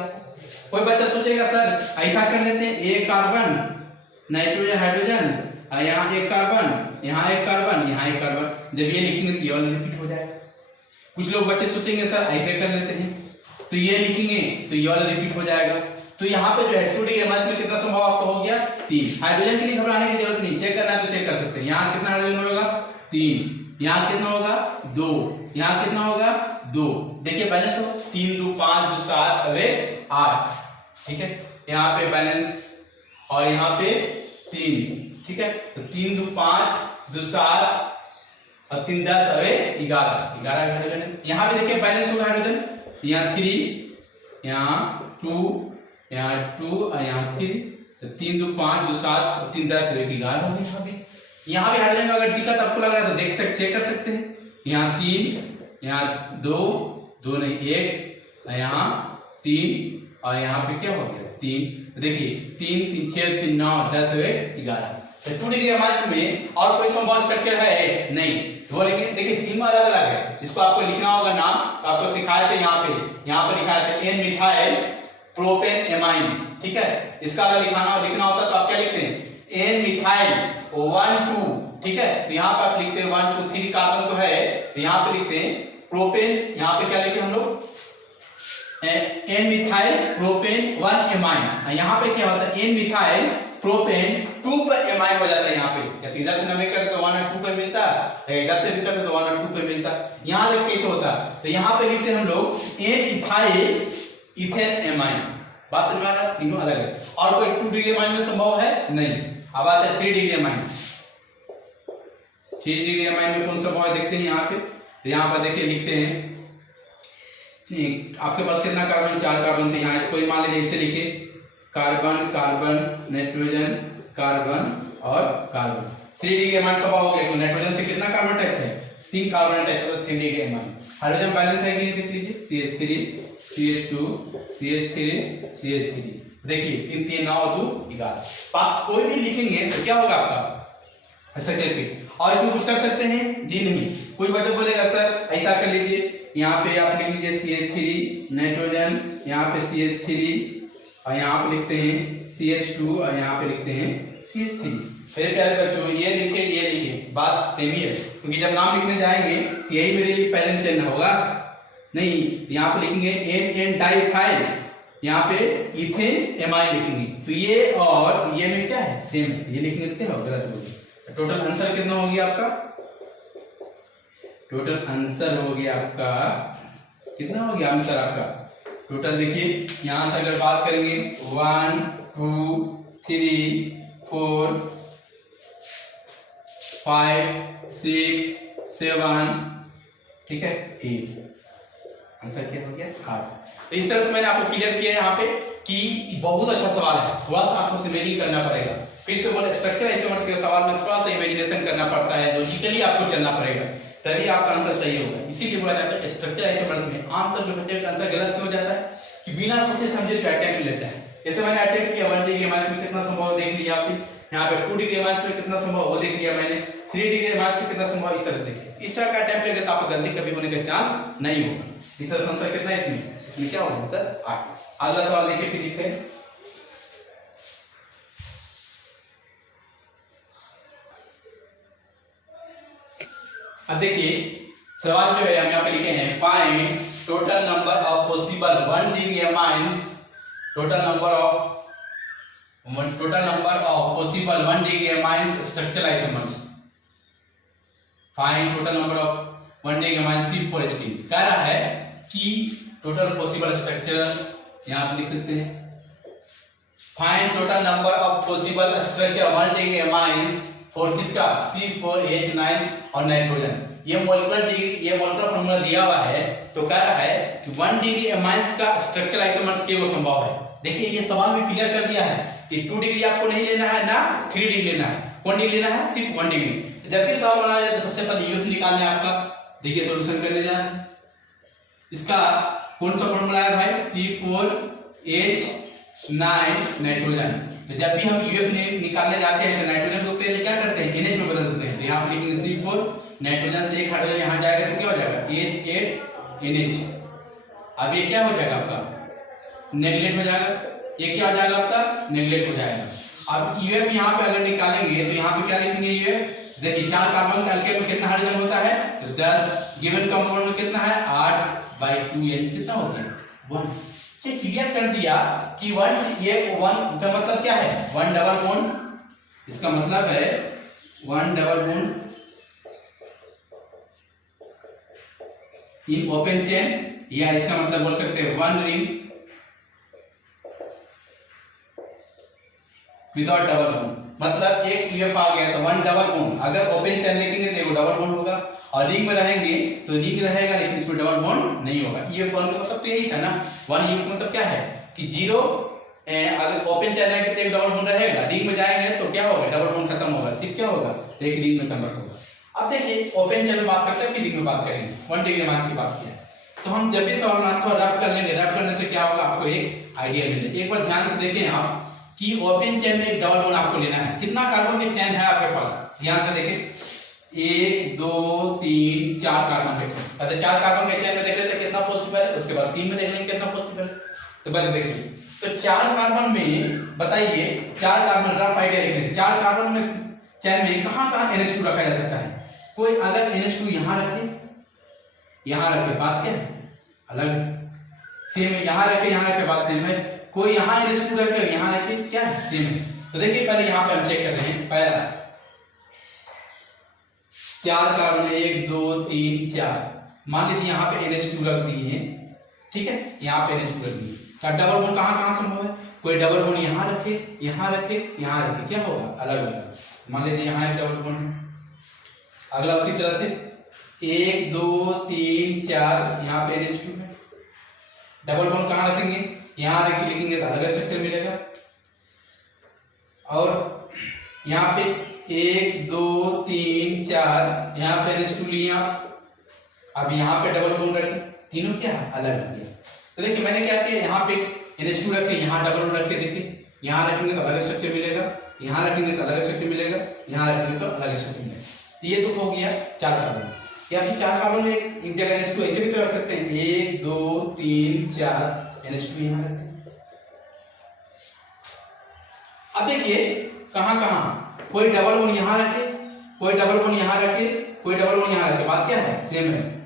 कोई बच्चा सोचेगा सर ऐसा कर लेते हैं, 1 कार्बन नाइट्रोजन हाइड्रोजन, और यहाँ 1 कार्बन, यहाँ 1 कार्बन, यहाँ 1 कार्बन। जब ये लिखेंगे तो ये वाला रिपीट हो जाएगा। कुछ लोग बच्चे सोचेंगे सर ऐसे कर लेते हैं, तो ये लिखेंगे तो ये वाला रिपीट हो जाएगा। तो यहाँ पे जो है 2 डिग्री एमाइन में कितना संभव आपको हो गया 3। हाइड्रोजन के लिए घबराने की जरूरत नहीं, चेक करना है तो चेक कर सकते हैं। यहाँ कितना हाइड्रोजन होगा 3, यहाँ कितना होगा 2, यहाँ कितना होगा 2। देखिए बैलेंस हो 3 2 5 2 7 अबे 8, ठीक है। यहाँ पे बैलेंस, और यहाँ पे 3, ठीक है। तो 3 2 5 2 7 और 3 10 अबे 11 हाइड्रोजन। यहाँ पे देखिए बैलेंस होगा हाइड्रोजन, यहाँ 3, यहाँ 2, यहाँ 2 और यहाँ 3, तो 3 2 5 2 7 3 10 11 हो गई। यहाँ भी हाइड्रोजन का अगर दिक्कत आपको लग रहा है तो देख सकते, चेक कर सकते हैं। यहाँ 3, यहाँ 2 2 नहीं 1, यहाँ 3, और यहाँ पे क्या हो गया 3। देखिए 3 3 6 3 9 10 11। तो 2 डिग्री एमाइन में और कोई संभव स्ट्रक्चर है नहीं, बोलेंगे। देखिए 3 अलग अलग है, इसको आपको लिखना होगा नाम, तो आपको सिखाए थे यहाँ पे लिखा है N मिथाइल प्रोपेन एमाइन, ठीक है। इसका अगर लिखना होता तो आप क्या लिखते हैं, एन मिथाइल 1 2, ठीक है। तो यहाँ पे आप लिखते हैं 1 2 3 कार्बन तो है, तो यहाँ पे लिखते हैं प्रोपेन, यहाँ पे क्या लिखे हम लोग, एन मिथाइल प्रोपेन 1 एमाइन। यहाँ पे क्या होता है, एन मिथाइल प्रोपेन 2 पर एमाइन हो जाता है यहाँ पे, या इधर से नंबर करते तो 1 और 2 पे मिलता है, या इधर से भी करते तो 1 और 2 पे मिलता है। यहाँ देख कैसे होता है, तो यहाँ पे लिखते हैं हम लोग एन इथाइल इथेन एमाइन। बात समझ में आ रहा है, तीनों अलग है। और कोई 2 डिग्री एमाइन में संभव है नहीं। अब आता है 3 डिग्री एमाइन। 3 डिग्री एमाइन में कौन सा संभव है देखते हैं यहाँ पे। तो यहाँ पर देखिए लिखते हैं, आपके पास कितना कार्बन, 4 कार्बन थे। यहाँ कोई मान लीजिए इसे लिखे कार्बन कार्बन नाइट्रोजन कार्बन और कार्बन। 3 डिग्री एमाइन स्वभाव हो गया। नाइट्रोजन से कितना कार्बन टाइप है, 3 कार्बन टाइप, तो 3 डिग्री एमाइन। हाइड्रोजन बैलेंस है कि देख लीजिए, CH3 CH2 CH3 CH3। देखिए 3 3 9 2 11। आप कोई भी लिखेंगे तो क्या होगा आपका सेकेंड। और इसमें कुछ कर सकते हैं जी नहीं। कोई बच्चा बोलेगा सर ऐसा कर लीजिए, यहाँ पे आप लिख लीजिए CH3 नाइट्रोजन, यहाँ पे CH3 और यहाँ पे लिखते हैं CH2 और यहाँ पे लिखते हैं CH3। फिर प्यारे बच्चों ये लिखे, बात सेम ही है, क्योंकि जब नाम लिखने जाएंगे तो यही मेरे लिए पहले चिन्ह होगा नहीं। यहाँ पे लिखेंगे एन डाइथाइल, यहाँ पे इथेन एमाइन लिखेंगे, तो ये और ये में क्या है सेम, ये लिखेंगे तो क्या होगा, गलत होगा। टोटल आंसर कितना हो गया आपका, टोटल आंसर हो गया आपका कितना हो गया आंसर आपका टोटल। देखिए यहां से अगर बात करेंगे 1 2 3 4 5 6 7, ठीक है 8, आंसर क्या हो गया 8। तो इस तरह से मैंने आपको क्लियर किया है यहाँ पे कि बहुत अच्छा सवाल है, थोड़ा सा आपको इमेजिन करना पड़ेगा। फिर से बोले स्ट्रक्चर आइसोमर्स के सवाल में थोड़ा सा इमेजिनेशन करना पड़ता है, लॉजिकली आपको चलना पड़ेगा, तभी आपका आंसर सही होगा। इसीलिए बोला जाता है स्ट्रक्चर आइसोमर्स में आमतौर पर बच्चे का आंसर गलत क्यों हो जाता है कि बिना सोचे समझे अटेम्प्ट लेते हैं। जैसे मैंने अटेम्प्ट किया 1 डिग्री एमाइन में कितना संभव देख लिया आपने, यहाँ पे 2 डिग्री एमाइन में कितना संभव वो देख लिया मैंने, 3 डिग्री एमाइन में कितना संभव इस तरह से देखिए। इस तरह का अटेम्प्ट लेंगे तो आपको गलती कभी होने का चांस नहीं होगा। इस तरह आंसर कितना है इसमें क्या होगा सर 8। अगला सवाल देखिए फिर लिखते हैं, अब देखिए सवाल जो है हम यहाँ पे लिखे हैं find total number of possible 1 degree amines, total number of possible 1 degree amines structural isomers. Find total number of 1 degree amines C4H10। कह रहा है कि टोटल पॉसिबल स्ट्रक्चरल, यहाँ पे लिख सकते हैं find total number of possible structure 1 degree amines for किसका C4H9 और नाइट्रोजन। ये मोलकुलर फॉर्मूला दिया हुआ है, तो कह रहा है कि 1 डिग्री एमाइंस का स्ट्रक्चरल आइसोमर्स के वो संभव है। देखिए ये सवाल में क्लियर कर दिया है कि 2 डिग्री आपको नहीं लेना है ना 3 डिग्री लेना है, कौन डिग्री लेना है सिर्फ 1 डिग्री। जब भी सवाल बनाया जाए तो सबसे पहले यूएफ निकालना है आपका। देखिए सॉल्यूशन करने जा रहे हैं, इसका कौन सा फॉर्मूला है भाई C4H9 नाइट्रोजन। तो जब भी हम यूएफ निकालने जाते हैं तो नाइट्रोजन को पहले क्या करते हैं NH में बदल देते हैं। तो यहाँ पे लिखेंगे C4, नाइट्रोजन से एक हाइड्रोजन यहाँ जाएगा तो क्या हो जाएगा H8 NH। अब ये क्या हो जाएगा आपका नेगलेक्ट हो जाएगा, ये क्या हो जाएगा आपका नेगलेक्ट हो जाएगा। अब यूएफ यहाँ पे अगर निकालेंगे तो यहाँ पे क्या लिखेंगे यूएफ, देखिए 4 कार्बन का एल्केन में कितना हाइड्रोजन होता है तो 10, गिवन कंपाउंड में कितना है 8/2n कितना हो गया 1। ये क्लियर कर दिया कि 1 ये 1 का मतलब क्या है 1 डबल बॉन्ड। इसका मतलब है 1 double bond in open chain, या इसका मतलब बोल सकते हैं 1 रिंग विदाउट डबल बॉन्ड। मतलब एक यूएफ आ गया तो 1 डबल बॉन्ड, अगर ओपन चेन रखेंगे तो डबल बॉन्ड होगा, और रिंग में रहेंगे तो रिंग रहेगा लेकिन इसमें डबल बॉन्ड नहीं होगा। यूएफ वन का मतलब तो यही था ना 1 यूएफ मतलब क्या है कि 0 अगर ओपन चेन रहेंगे तो एक डबल बॉन्ड रहेगा, रिंग में जाएंगे तो क्या होगा डबल बॉन्ड खत्म होगा, सिर्फ क्या होगा एक रिंग में कन्वर्ट होगा। अब देखिए ओपन चेन में बात करते हैं कि रिंग में बात करेंगे, 1 डिग्री एमाइंस की बात किया तो हम जब भी सवाल बनाते हैं रफ कर लेंगे, रफ करने से क्या होगा आपको एक आइडिया मिलेगा। एक बार ध्यान से देखें आप कि ओपन चेन में एक डबल बॉन्ड आपको लेना है। कितना कार्बन के चेन है आपके पास, ध्यान से देखें 1 2 3 4 कार्बन के चेन। अगर 4 कार्बन के चेन में देख लेते कितना पॉसिबल है, उसके बाद 3 में देख लेंगे कितना पॉसिबल है। तो पहले देखिए तो 4 कार्बन में बताइए, 4 कार्बन रफ आइडिया लिख रहे हैं, 4 कार्बन में चेन में कहां कहां NH2 रखा जा सकता है? कोई अगर NH2 यहां रखे, बात क्या है? अलग सेम है, यहां रखे बात सेम है। कोई यहां NH2 रखे और यहां रखे, क्या है? सेम है। तो देखिए पहले यहां पे हम चेक करते हैं। पहला 4 कार्बन 1 2 3 4, मान लीजिए यहां पे NH2 रख दिए हैं, ठीक है, यहां पे NH2 रख दिए। का डबल बॉन्ड कहां संभव है? कोई डबल बॉन्ड यहां रखे, क्या होगा? अलग होगा। मान लीजिए यहां एक डबल बॉन्ड, अगला उसी तरह से 1 2 3 4, यहां पे NH2 है। डबल बॉन्ड कहां रखेंगे? यहां रख के लिखेंगे तो अलग स्ट्रक्चर मिलेगा। और यहां पे 1 2 3 4, यहां पे NH2 लिया, अब यहां पे डबल बॉन्ड रखे, तीनों क्या है? अलग हो गया। तो देखिए मैंने क्या किया, यहाँ पे NH2 रखे, यहाँ डबल बॉन्ड रख के देखिए, यहाँ रखेंगे तो अलग स्ट्रक्चर मिलेगा, यहाँ रखेंगे तो अलग स्ट्रक्चर मिलेगा, यहाँ रखेंगे तो अलग स्ट्रक्चर मिलेगा। ये तो हो गया 4 कार्बन। या फिर 4 कार्बन में एक जगह NH2 ऐसे भी तो रख सकते हैं, 1 2 3 4, NH2 यहाँ रखते हैं। अब देखिए कहां कहां कोई डबल बॉन्ड यहाँ रखे, कोई डबल बॉन्ड यहाँ रखे, कोई डबल बॉन्ड यहाँ रखे, बात क्या है? सेम है।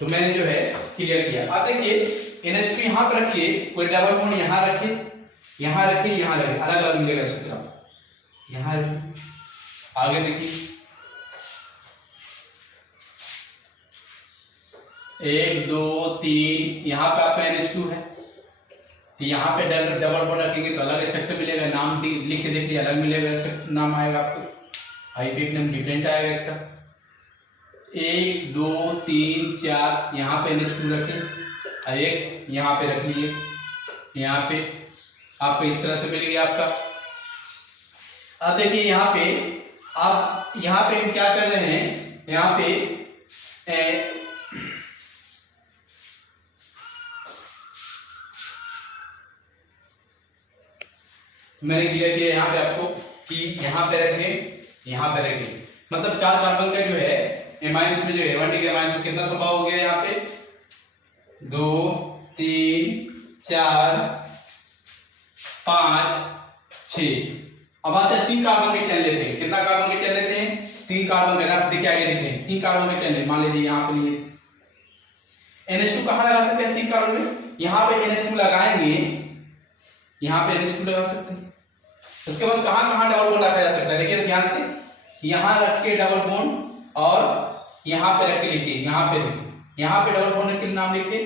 तो मैंने जो है क्लियर किया। अब देखिए NH2 यहां पर रखिए, कोई डबल बॉन्ड यहां रखे, अलग अलग मिलेगा सूत्र, यहां रखिए। आगे देखिए 1 2 3, यहां पे आपका NH2 है, तो यहां पे डबल बॉन्ड रखेंगे तो अलग स्ट्रक्चर मिलेगा। नाम लिख के देखिए, अलग मिलेगा, नाम आएगा आपको, आईपीएक नेम डिफरेंट आएगा इसका। 1 2 3 4, यहाँ पे NH2 रखें, एक यहाँ पे रख लीजिए, यहाँ पे आपको इस तरह से मिल गया आपका। अब देखिए यहाँ पे आप हम क्या कर रहे हैं, यहाँ पे मैंने क्लियर किया यहाँ पे आपको कि यहाँ पे रखें, मतलब 4 कार्बन का जो है एमाइंस में जो है 1 एमाइंस में कितना संभव हो गया? यहाँ पे 2 3 4 5 6। अब आते हैं 3 कार्बन के चेन लेते हैं। कितना कार्बन के चेन लेते हैं? 3 कार्बन का। आप देखिए आगे लिख रहे हैं 3 कार्बन के चेन ले, मान लीजिए यहाँ पे लिए NH2 कहाँ लगा सकते हैं? 3 कार्बन में यहाँ पे NH2 लगाएंगे, यहाँ पे NH2 लगा सकते हैं। उसके बाद कहां कहां डबल बॉन्ड रखा जा सकता है? देखिए ध्यान से, यहां रख के डबल बॉन्ड और यहां पे रख के लिखिए, यहाँ पे डबल बॉन्ड रख के नाम लिखिए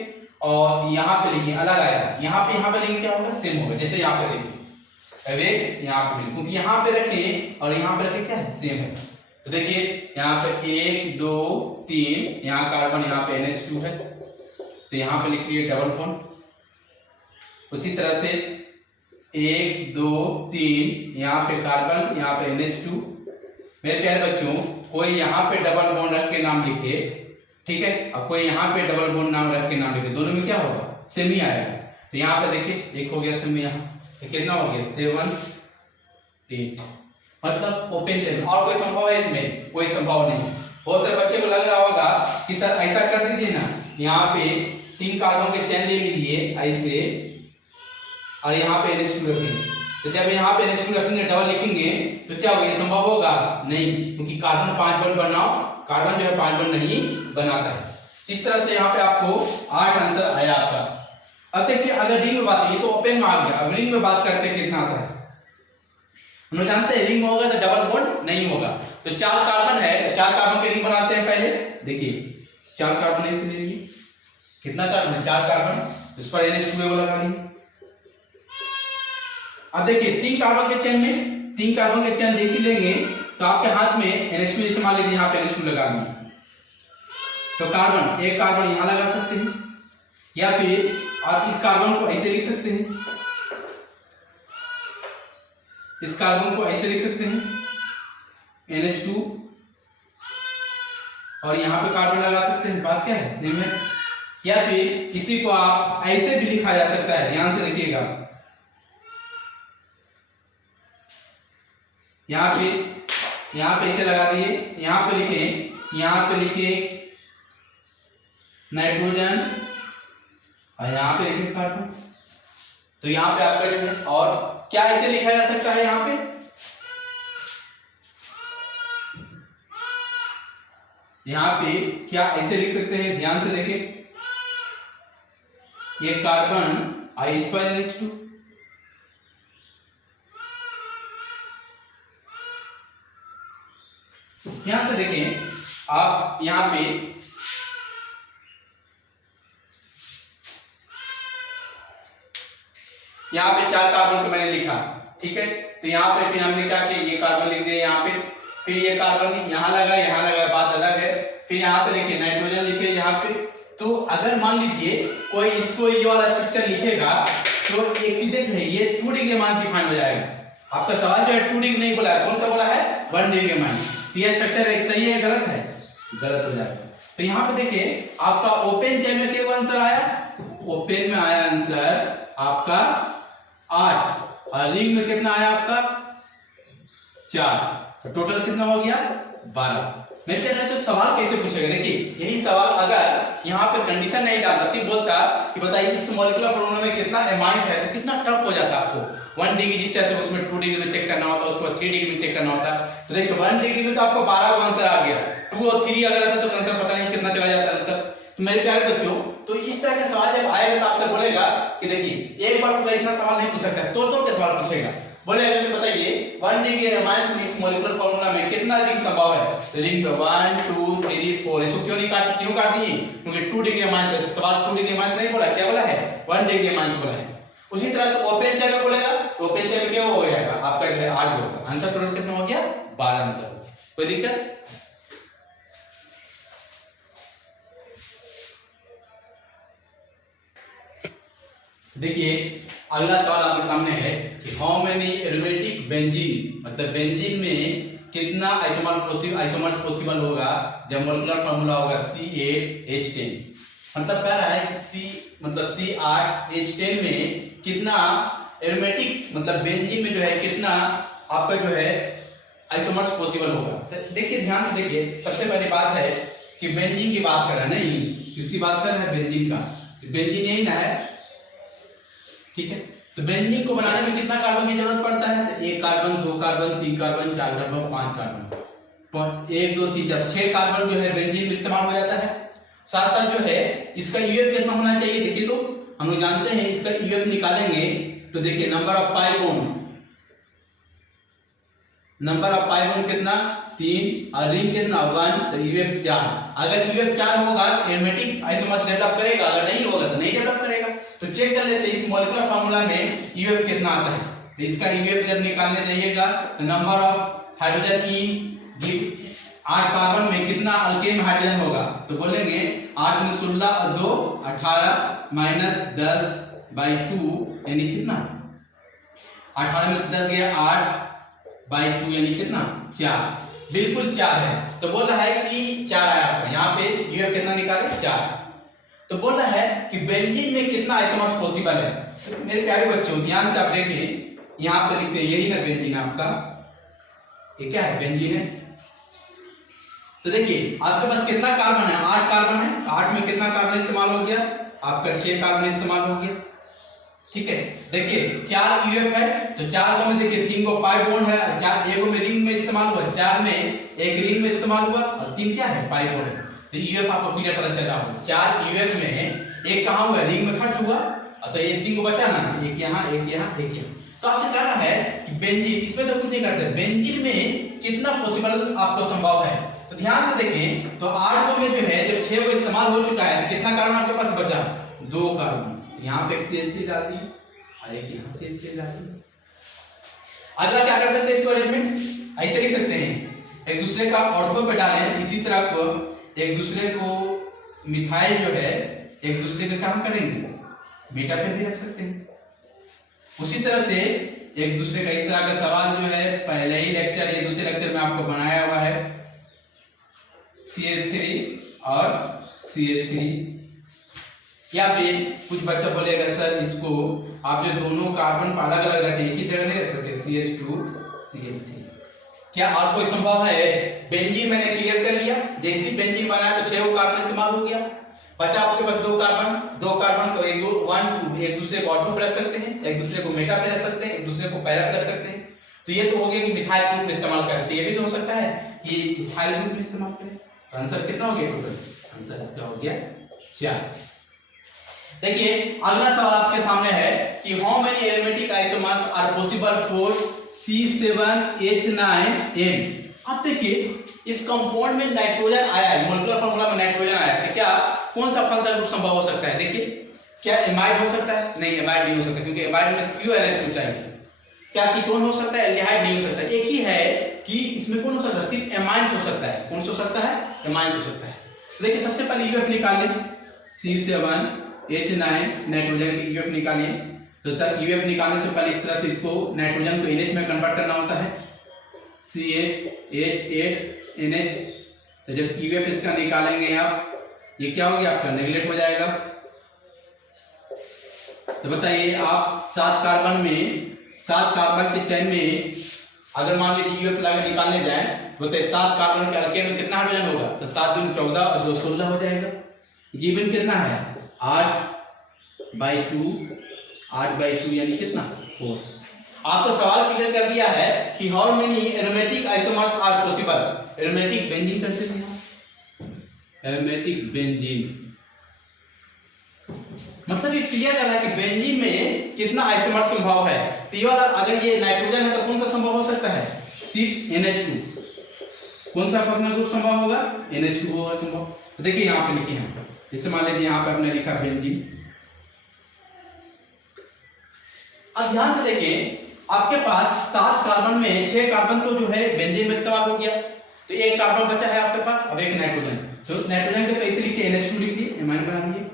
और यहाँ पे लिखिए, अलग आएगा। यहाँ पे लिखिए क्या होगा? सेम होगा। जैसे यहाँ पे देखिए अवे यहाँ पे लिखिए, क्योंकि यहाँ पे रखे और यहाँ पे रखे क्या है? सेम है। तो देखिए यहाँ पे 1 2 3, यहाँ कार्बन, यहाँ पे NH2 है, तो यहाँ पे लिखिए डबल बॉन्ड। उसी तरह से 1 2 3, यहाँ पे कार्बन, यहाँ पे NH2। मेरे प्यारे बच्चों, कोई यहाँ पे डबल बॉन्ड रख के नाम लिखे, ठीक है, और कोई यहाँ पे डबल बॉन्ड नाम रख के नाम लिखे, दोनों में क्या होगा? सेम ही आएगा। तो यहाँ पे देखिए एक हो गया सेम, यहाँ तो कितना हो गया? 7 8, मतलब ओपन सेम। और कोई संभव है इसमें? कोई संभव नहीं। बहुत सारे बच्चे को लग रहा होगा कि सर ऐसा कर दीजिए ना, यहाँ पे 3 कार्बन के चेन ले लीजिए ऐसे और यहाँ पे NH2 रखेंगे, तो जब यहाँ पे NH2 रखेंगे डबल लिखेंगे तो क्या होगा? ये संभव होगा? नहीं, क्योंकि कार्बन 5 बॉन्ड बनाओ, कार्बन जो है 5 बॉन्ड नहीं बनाता है। इस तरह से यहाँ पे आपको 8 आंसर आया आपका। अब देखिए अगर रिंग में बात, ये तो ओपन में आ गया, अब रिंग में बात करते कितना आता है? हम लोग जानते हैं रिंग में होगा तो डबल बॉन्ड नहीं होगा। तो 4 कार्बन है, 4 कार्बन के रिंग बनाते हैं पहले। देखिए 4 कार्बन ऐसे ले लीजिए, कितना कार्बन है? 4 कार्बन, इस पर NH2 लगा लेंगे। अब देखिए 3 कार्बन के चेन में, 3 कार्बन के चेन जैसे लेंगे तो आपके हाथ में NH2, जैसे मान लीजिए यहाँ पे NH2 लगा दिए, तो कार्बन, एक कार्बन यहाँ लगा सकते हैं, या फिर आप इस कार्बन को ऐसे लिख सकते हैं, इस कार्बन को ऐसे लिख सकते हैं NH2, और यहाँ पे कार्बन लगा सकते हैं। बात क्या है? सेम है। या फिर किसी को आप ऐसे भी लिखा जा सकता है, ध्यान से देखिएगा, यहाँ पे यहाँ पे इसे लगा दिए, यहाँ पे लिखे नाइट्रोजन और यहाँ पे लिखे कार्बन। तो यहाँ पे आपका जो है, और क्या इसे लिखा जा सकता है यहाँ पे, यहाँ पे क्या ऐसे लिख सकते हैं, ध्यान से देखें, ये कार्बन H2, ध्यान से देखें आप, यहाँ पे चार कार्बन को मैंने लिखा, ठीक है। तो यहाँ पे फिर हमने क्या किया, ये कार्बन लिख दिया यहाँ पे, फिर ये कार्बन यहाँ लगा, बात अलग है। फिर यहाँ पे लिखिए नाइट्रोजन, लिखिए यहाँ पे। तो अगर मान लीजिए कोई इसको ये वाला स्ट्रक्चर लिखेगा तो एक चीज है, ये 2 डिग्री मान डिफाइन हो जाएगा। आपका सवाल जो है 2 डिग्री नहीं बोला है, कौन सा बोला है, 1 डिग्री मान। ये स्ट्रक्चर एक सही है, गलत है, गलत हो जाएगा। तो यहाँ पे देखिए आपका ओपन चेन में क्या आंसर आया, ओपन में आया आंसर आपका 8 और रिंग में कितना आया आपका 4, तो टोटल कितना हो गया 12। मैं कह रहा हूं सवाल कैसे पूछेगा, देखिए यही सवाल अगर यहाँ पे कंडीशन नहीं डालता, सिर्फ बोलता कि बताइए इस मॉलिक्यूलर फॉर्मूला में कितना एमाइन्स है, तो कितना टफ हो जाता आपको। 1 डिग्री जिस तरह से उसमें 2 डिग्री में चेक करना होता, उसको 3 डिग्री में चेक करना होता। तो देखिए 1 डिग्री में तो आपको 12 का आंसर आ गया, 2 और 3 अगर आता तो आंसर पता नहीं कितना चला जाता आंसर। तो मेरे प्यारे बच्चों, तो इस तरह का सवाल जब आएगा तो आपसे बोलेगा कि देखिए एक बार इतना सवाल नहीं पूछ सकता, तोड़ के सवाल पूछेगा। बोलेगा कि बताइए 1 डिग्री एमाइन्स में इस मॉलिक्यूलर फार्मूला में कितना रिंग संभव है, तो रिंग पे 1 2 3 4, इसको क्यों काट दिए, क्योंकि 2 डिग्री एमाइन्स है। सवाल 2 डिग्री एमाइन्स नहीं बोला, क्या बोला है, 1 डिग्री एमाइन्स बोला है। उसी तरह से ओपन चेन में बोलेगा, ओपन चेन क्या हो जाएगा आपका जो है 8 होगा, आंसर टोटल कितना हो गया 12 आंसर हो गया। कोई दिक्कत? देखिए अगला सवाल आपके सामने है कि हाउ मेनी एरोमेटिक बेंजीन, मतलब बेंजीन में कितना आइसोमर्स पॉसिबल होगा जब मॉलिक्यूलर फार्मूला होगा C8H10। मतलब कह रहा है कि C8H10 में कितना एरोमेटिक मतलब बेंजीन में जो है कितना आपका जो है आइसोमर्स पॉसिबल होगा। तो देखिए ध्यान से देखिए, सबसे पहली बात है कि बेंजीन की बात कर रहा है, नहीं किसकी बात कर रहा है, बेंजीन का। बेंजीन यही ना है, ठीक है। तो बेंजीन को बनाने में कितना कार्बन की जरूरत पड़ता है, तो 1 carbon 2 carbon 3 carbon 4 carbon 5 carbon, 1 2 3 4 6 carbon जो है बेंजीन में इस्तेमाल हो जाता है। साथ साथ जो है इसका यूएफ कितना होना चाहिए, देखिए तो हम लोग जानते हैं इसका यूएफ निकालेंगे तो देखिए नंबर ऑफ पाई बॉन्ड कितना 3 और रिंग कितना 1, तो यूएफ 4। अगर यूएफ 4 होगा तो एरोमेटिक आइसोमर्स डेवलप करेगा, अगर नहीं होगा तो नहीं डेवलप करेगा। तो चेक कर लेते हैं इस मॉलिक्यूलर फार्मूला में यूएफ कितना आता है। तो इसका यूएफ जब निकालने जाइएगा तो number of hydrogen in give 8 carbon में कितना अल्केन में हाइड्रोजन होगा, तो बोलेंगे 8 में 16 और 2 18 माइनस 10/2 यानी कितना 18 में से 10 गया 8/2 यानी कितना 4, बिल्कुल 4 है। तो बोल रहा है कि 4 आया आपका, यहाँ पे यूएफ कितना निकाले 4। तो बोल रहा है कि बेंजीन में कितना आइसोमर्स पॉसिबल है। तो मेरे प्यारे बच्चों ध्यान से आप देखिए, यहाँ पे लिखते हैं यही ना बेंजीन आपका, ये क्या है बेंजीन है। तो देखिए आपके पास कितना कार्बन है, 8 कार्बन है, 8 में कितना कार्बन इस्तेमाल हो गया आपका 6 कार्बन इस्तेमाल हो गया, ठीक है। देखिए 4 यूएफ है, तो 4 में देखिए 3 को पाई बॉन्ड है, 4 1 में रिंग में इस्तेमाल हुआ, 4 में एक रिंग में इस्तेमाल हुआ और 3 क्या है पाई बॉन्ड है। तो यूएफ आपको क्लियर पता चल रहा होगा, 4 यूएफ में एक कहां हुआ रिंग में कट हुआ, तो ये 3 को बचा ना, एक यहाँ एक यहाँ एक यहाँ। तो आपसे कह रहा है कि बेंजीन, इसमें तो कुछ नहीं करते, बेंजीन में कितना पॉसिबल आपको संभव है। तो ध्यान से देखें, तो 8 में जो है जब 6 को इस्तेमाल हो चुका है, कितना कार्बन आपके पास बचा 2 कार्बन, यहाँ पे एक CH3 डाल दिए और एक यहाँ CH3 डाल दिए। अगला क्या कर सकते हैं, इसको अरेंजमेंट ऐसे लिख सकते हैं, एक दूसरे का ऑर्थो पे डालें, इसी तरह को एक दूसरे को मिथाइल जो है एक दूसरे का काम करेंगे, बीटा पे भी रख सकते हैं। उसी तरह से एक दूसरे का इस तरह का सवाल जो है पहले ही लेक्चर या दूसरे लेक्चर में आपको बनाया हुआ है, CH3 और CH3। या फिर कुछ बच्चा बोलेगा सर इसको आप जो दोनों कार्बन अलग अलग रखे एक ही जगह नहीं रख सकते, CH2 CH3, क्या और कोई संभव है? बेंजीन मैंने क्लियर कर लिया, जैसे बेंजीन बनाया तो 6 कार्बन इस्तेमाल हो गया, बचा आपके पास 2 कार्बन को एक दूसरे को ऑर्थो पे रख सकते हैं, एक दूसरे को मेटा पे रख सकते हैं, एक दूसरे को पैरा पे रख सकते हैं। तो ये तो हो गया कि मिथाइल ग्रुप में इस्तेमाल करते हैं। ये भी तो हो सकता है कि इथाइल ग्रुप में इस्तेमाल करें। तो आंसर कितना हो गया टोटल? आंसर इसका हो गया 4। देखिए अगला सवाल आपके सामने है कि how many aromatic isomers are possible for C7H9N। अब देखिए इस कंपाउंड में नाइट्रोजन आया है, मोलेकुलर फार्मूला में नाइट्रोजन आया है, तो क्या कौन सा फंक्शनल ग्रुप संभव हो सकता है? देखिए क्या एमाइड हो सकता है? नहीं, एमाइड नहीं हो सकता, क्योंकि एमाइड में CONH2 चाहिए। क्या कीटोन हो सकता है? एल्डिहाइड नहीं हो सकता। एक ही है कि इसमें कौन हो सकता है? सिर्फ एमाइन्स हो सकता है। कौन सा हो सकता है? एमाइन्स हो सकता है। देखिए सबसे पहले यूएफ निकाल लें, C7H9 नाइट्रोजन की यूएफ निकालिए। तो सर यूएफ निकालने से पहले इस तरह से इसको नाइट्रोजन को NH में कन्वर्ट करना होता है, CH8NH। तो जब यूएफ इसका निकालेंगे आप, ये क्या हो गया आपका? नेगलेक्ट हो जाएगा। तो बताइए आप 7 कार्बन के चेन में अगर मान लीजिए यूएफ लगा निकालने जाए तो बताइए 7 कार्बन के अल्केन में कितना हाइड्रोजन होगा? तो 7 दूनी 14 और 2 16 हो जाएगा। गिवन कितना है? 8/2 यानी कितना? 4। आपको सवाल क्लियर कर दिया है कि how many aromatic isomers are possible. Aromatic benzene कर सकते हैं, एरोमेटिक बेंजीन मतलब ये क्लियर कर रहा है कि बेंजीन में कितना आइसोमर संभव है। तो ये वाला अगर ये नाइट्रोजन है तो कौन सा संभव हो सकता है? सिर्फ NH2। कौन सा फंक्शनल ग्रुप संभव होगा? NH2 होगा संभव। तो देखिए यहाँ पे लिखिए, हम जैसे मान लीजिए यहाँ पे आपने लिखा बेंजीन। अब ध्यान से देखिए आपके पास 7 कार्बन में 6 कार्बन तो जो है बेंजीन में इस्तेमाल हो गया, तो 1 कार्बन बचा है आपके पास। अब 1 नाइट्रोजन, तो नाइट्रोजन के तो ऐसे लिखिए NH2 लिख लिए, एमाइन बना लिए,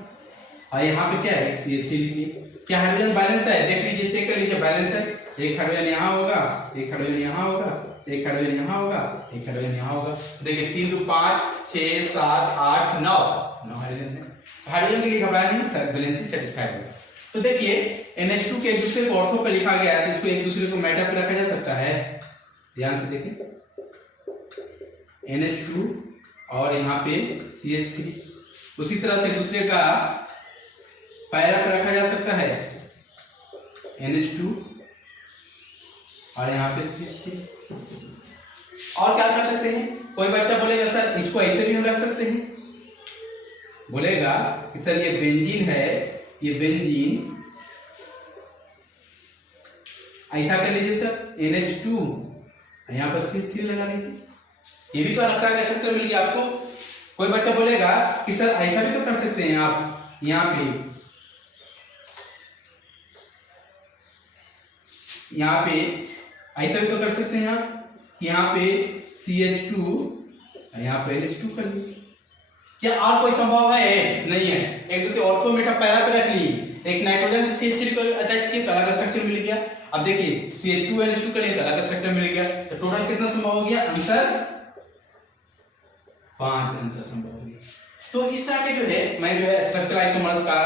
और यहाँ पे क्या है? CH3 लिख लिए। क्या हाइड्रोजन बैलेंस है? देख लीजिए, चेक कर लीजिए, बैलेंस है। एक हाइड्रोजन यहाँ होगा, एक हाइड्रोजन यहाँ होगा, एक हाइड्रोजन यहाँ होगा, एक हाइड्रोजन यहाँ होगा। देखिए 3 2 5 6 7 8 9 हाइड्रोजन है। हाइड्रोजन के लिए घबराया नहीं, सर बैलेंस ही सेटिस्फाइड होगा। तो देखिए NH2 के एक दूसरे को ऑर्थो पे लिखा गया है, तो इसको एक दूसरे को मेटा पे रखा जा सकता है। ध्यान से देखिए NH2 और यहाँ पे CH3, उसी तरह से एक दूसरे का पैरा पे रखा जा सकता है, NH2 और यहाँ पे CH3। और क्या कर सकते हैं? कोई बच्चा बोलेगा सर इसको ऐसे भी हम रख सकते हैं, बोलेगा कि सर ये बेंजीन है, ये बेंजीन ऐसा कर लीजिए सर, NH2 यहाँ पर CH3 लगा लीजिए। ये भी तो अलग तरह का स्ट्रक्चर मिल गया आपको। कोई बच्चा बोलेगा कि सर ऐसा भी तो कर सकते हैं आप, यहाँ पे ऐसा भी तो कर सकते हैं आप, यहाँ पे CH2 यहाँ पे NH2 कर लीजिए। क्या और कोई संभव है? नहीं है। एक दूसरे ऑर्थो मेटा पैरा पे रख ली, एक नाइट्रोजन से CH3 को अटैच किए तो अलग स्ट्रक्चर मिल गया। अब देखिए CH2 NH2 कर लिए तो अलग स्ट्रक्चर मिल गया। तो टोटल कितना संभव हो गया? आंसर 5 आंसर संभव हो गया। तो इस तरह के जो है मैं जो है स्ट्रक्चरल आइसोमर्स का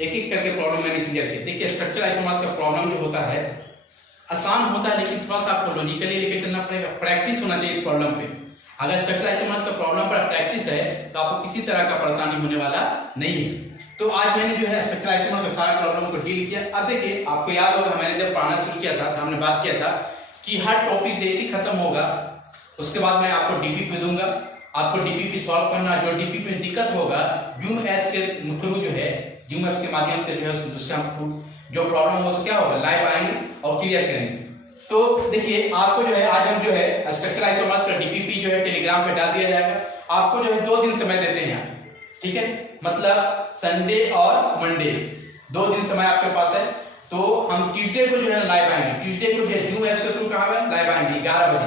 एक एक करके प्रॉब्लम मैंने क्लियर किया। देखिए स्ट्रक्चरल आइसोमर्स का प्रॉब्लम जो होता है आसान होता है, लेकिन थोड़ा सा आपको लॉजिकली लेके चलना पड़ेगा, प्रैक्टिस होना चाहिए इस प्रॉब्लम पे। अगर स्ट्रक्चरल आइसोमर्स का प्रॉब्लम पर प्रैक्टिस है तो आपको किसी तरह का परेशानी होने वाला नहीं है। तो आज मैंने जो है स्ट्रक्चरल आइसोमर के सारे प्रॉब्लम को डील किया। अब देखिए आपको याद होगा मैंने जब पढ़ाना शुरू किया था तो हमने बात किया था कि हर टॉपिक जैसे खत्म होगा उसके बाद मैं आपको डीपीपी दूंगा, आपको डीपीपी सॉल्व करना। जो डीपीपी में दिक्कत होगा जूम एप्स के थ्रू जो है, जूम एप्स के माध्यम से जो है उसका जो प्रॉब्लम होगा क्या होगा लाइव आएंगे और क्लियर करेंगे। तो देखिए आपको जो है आज हम जो है स्ट्रक्चरल आइसोमर्स का डीपीपी जो है टेलीग्राम पे डाल दिया जाएगा। आपको जो है 2 दिन समय देते हैं, ठीक है, मतलब संडे और मंडे 2 दिन समय आपके पास है। तो हम ट्यूसडे को जो है लाइव आएंगे, ट्यूसडे को जो है जूम एप्स के थ्रू कहाँ पे लाइव आएंगे 11 बजे।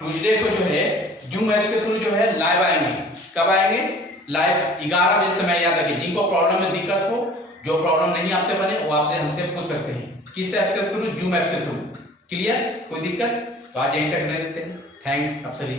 ट्यूसडे को जो है जूम एप्स के थ्रू जो है लाइव आएंगे। कब आएंगे? लाइव 11 बजे समय याद रखिए। जिनको प्रॉब्लम में दिक्कत हो, जो प्रॉब्लम नहीं आपसे बने वो आपसे हमसे पूछ सकते हैं। किस एप्स के थ्रू? जूम एप्स के थ्रू। क्लियर? कोई दिक्कत? तो आज यहीं तक नहीं देते हैं। थैंक्स आप सभी।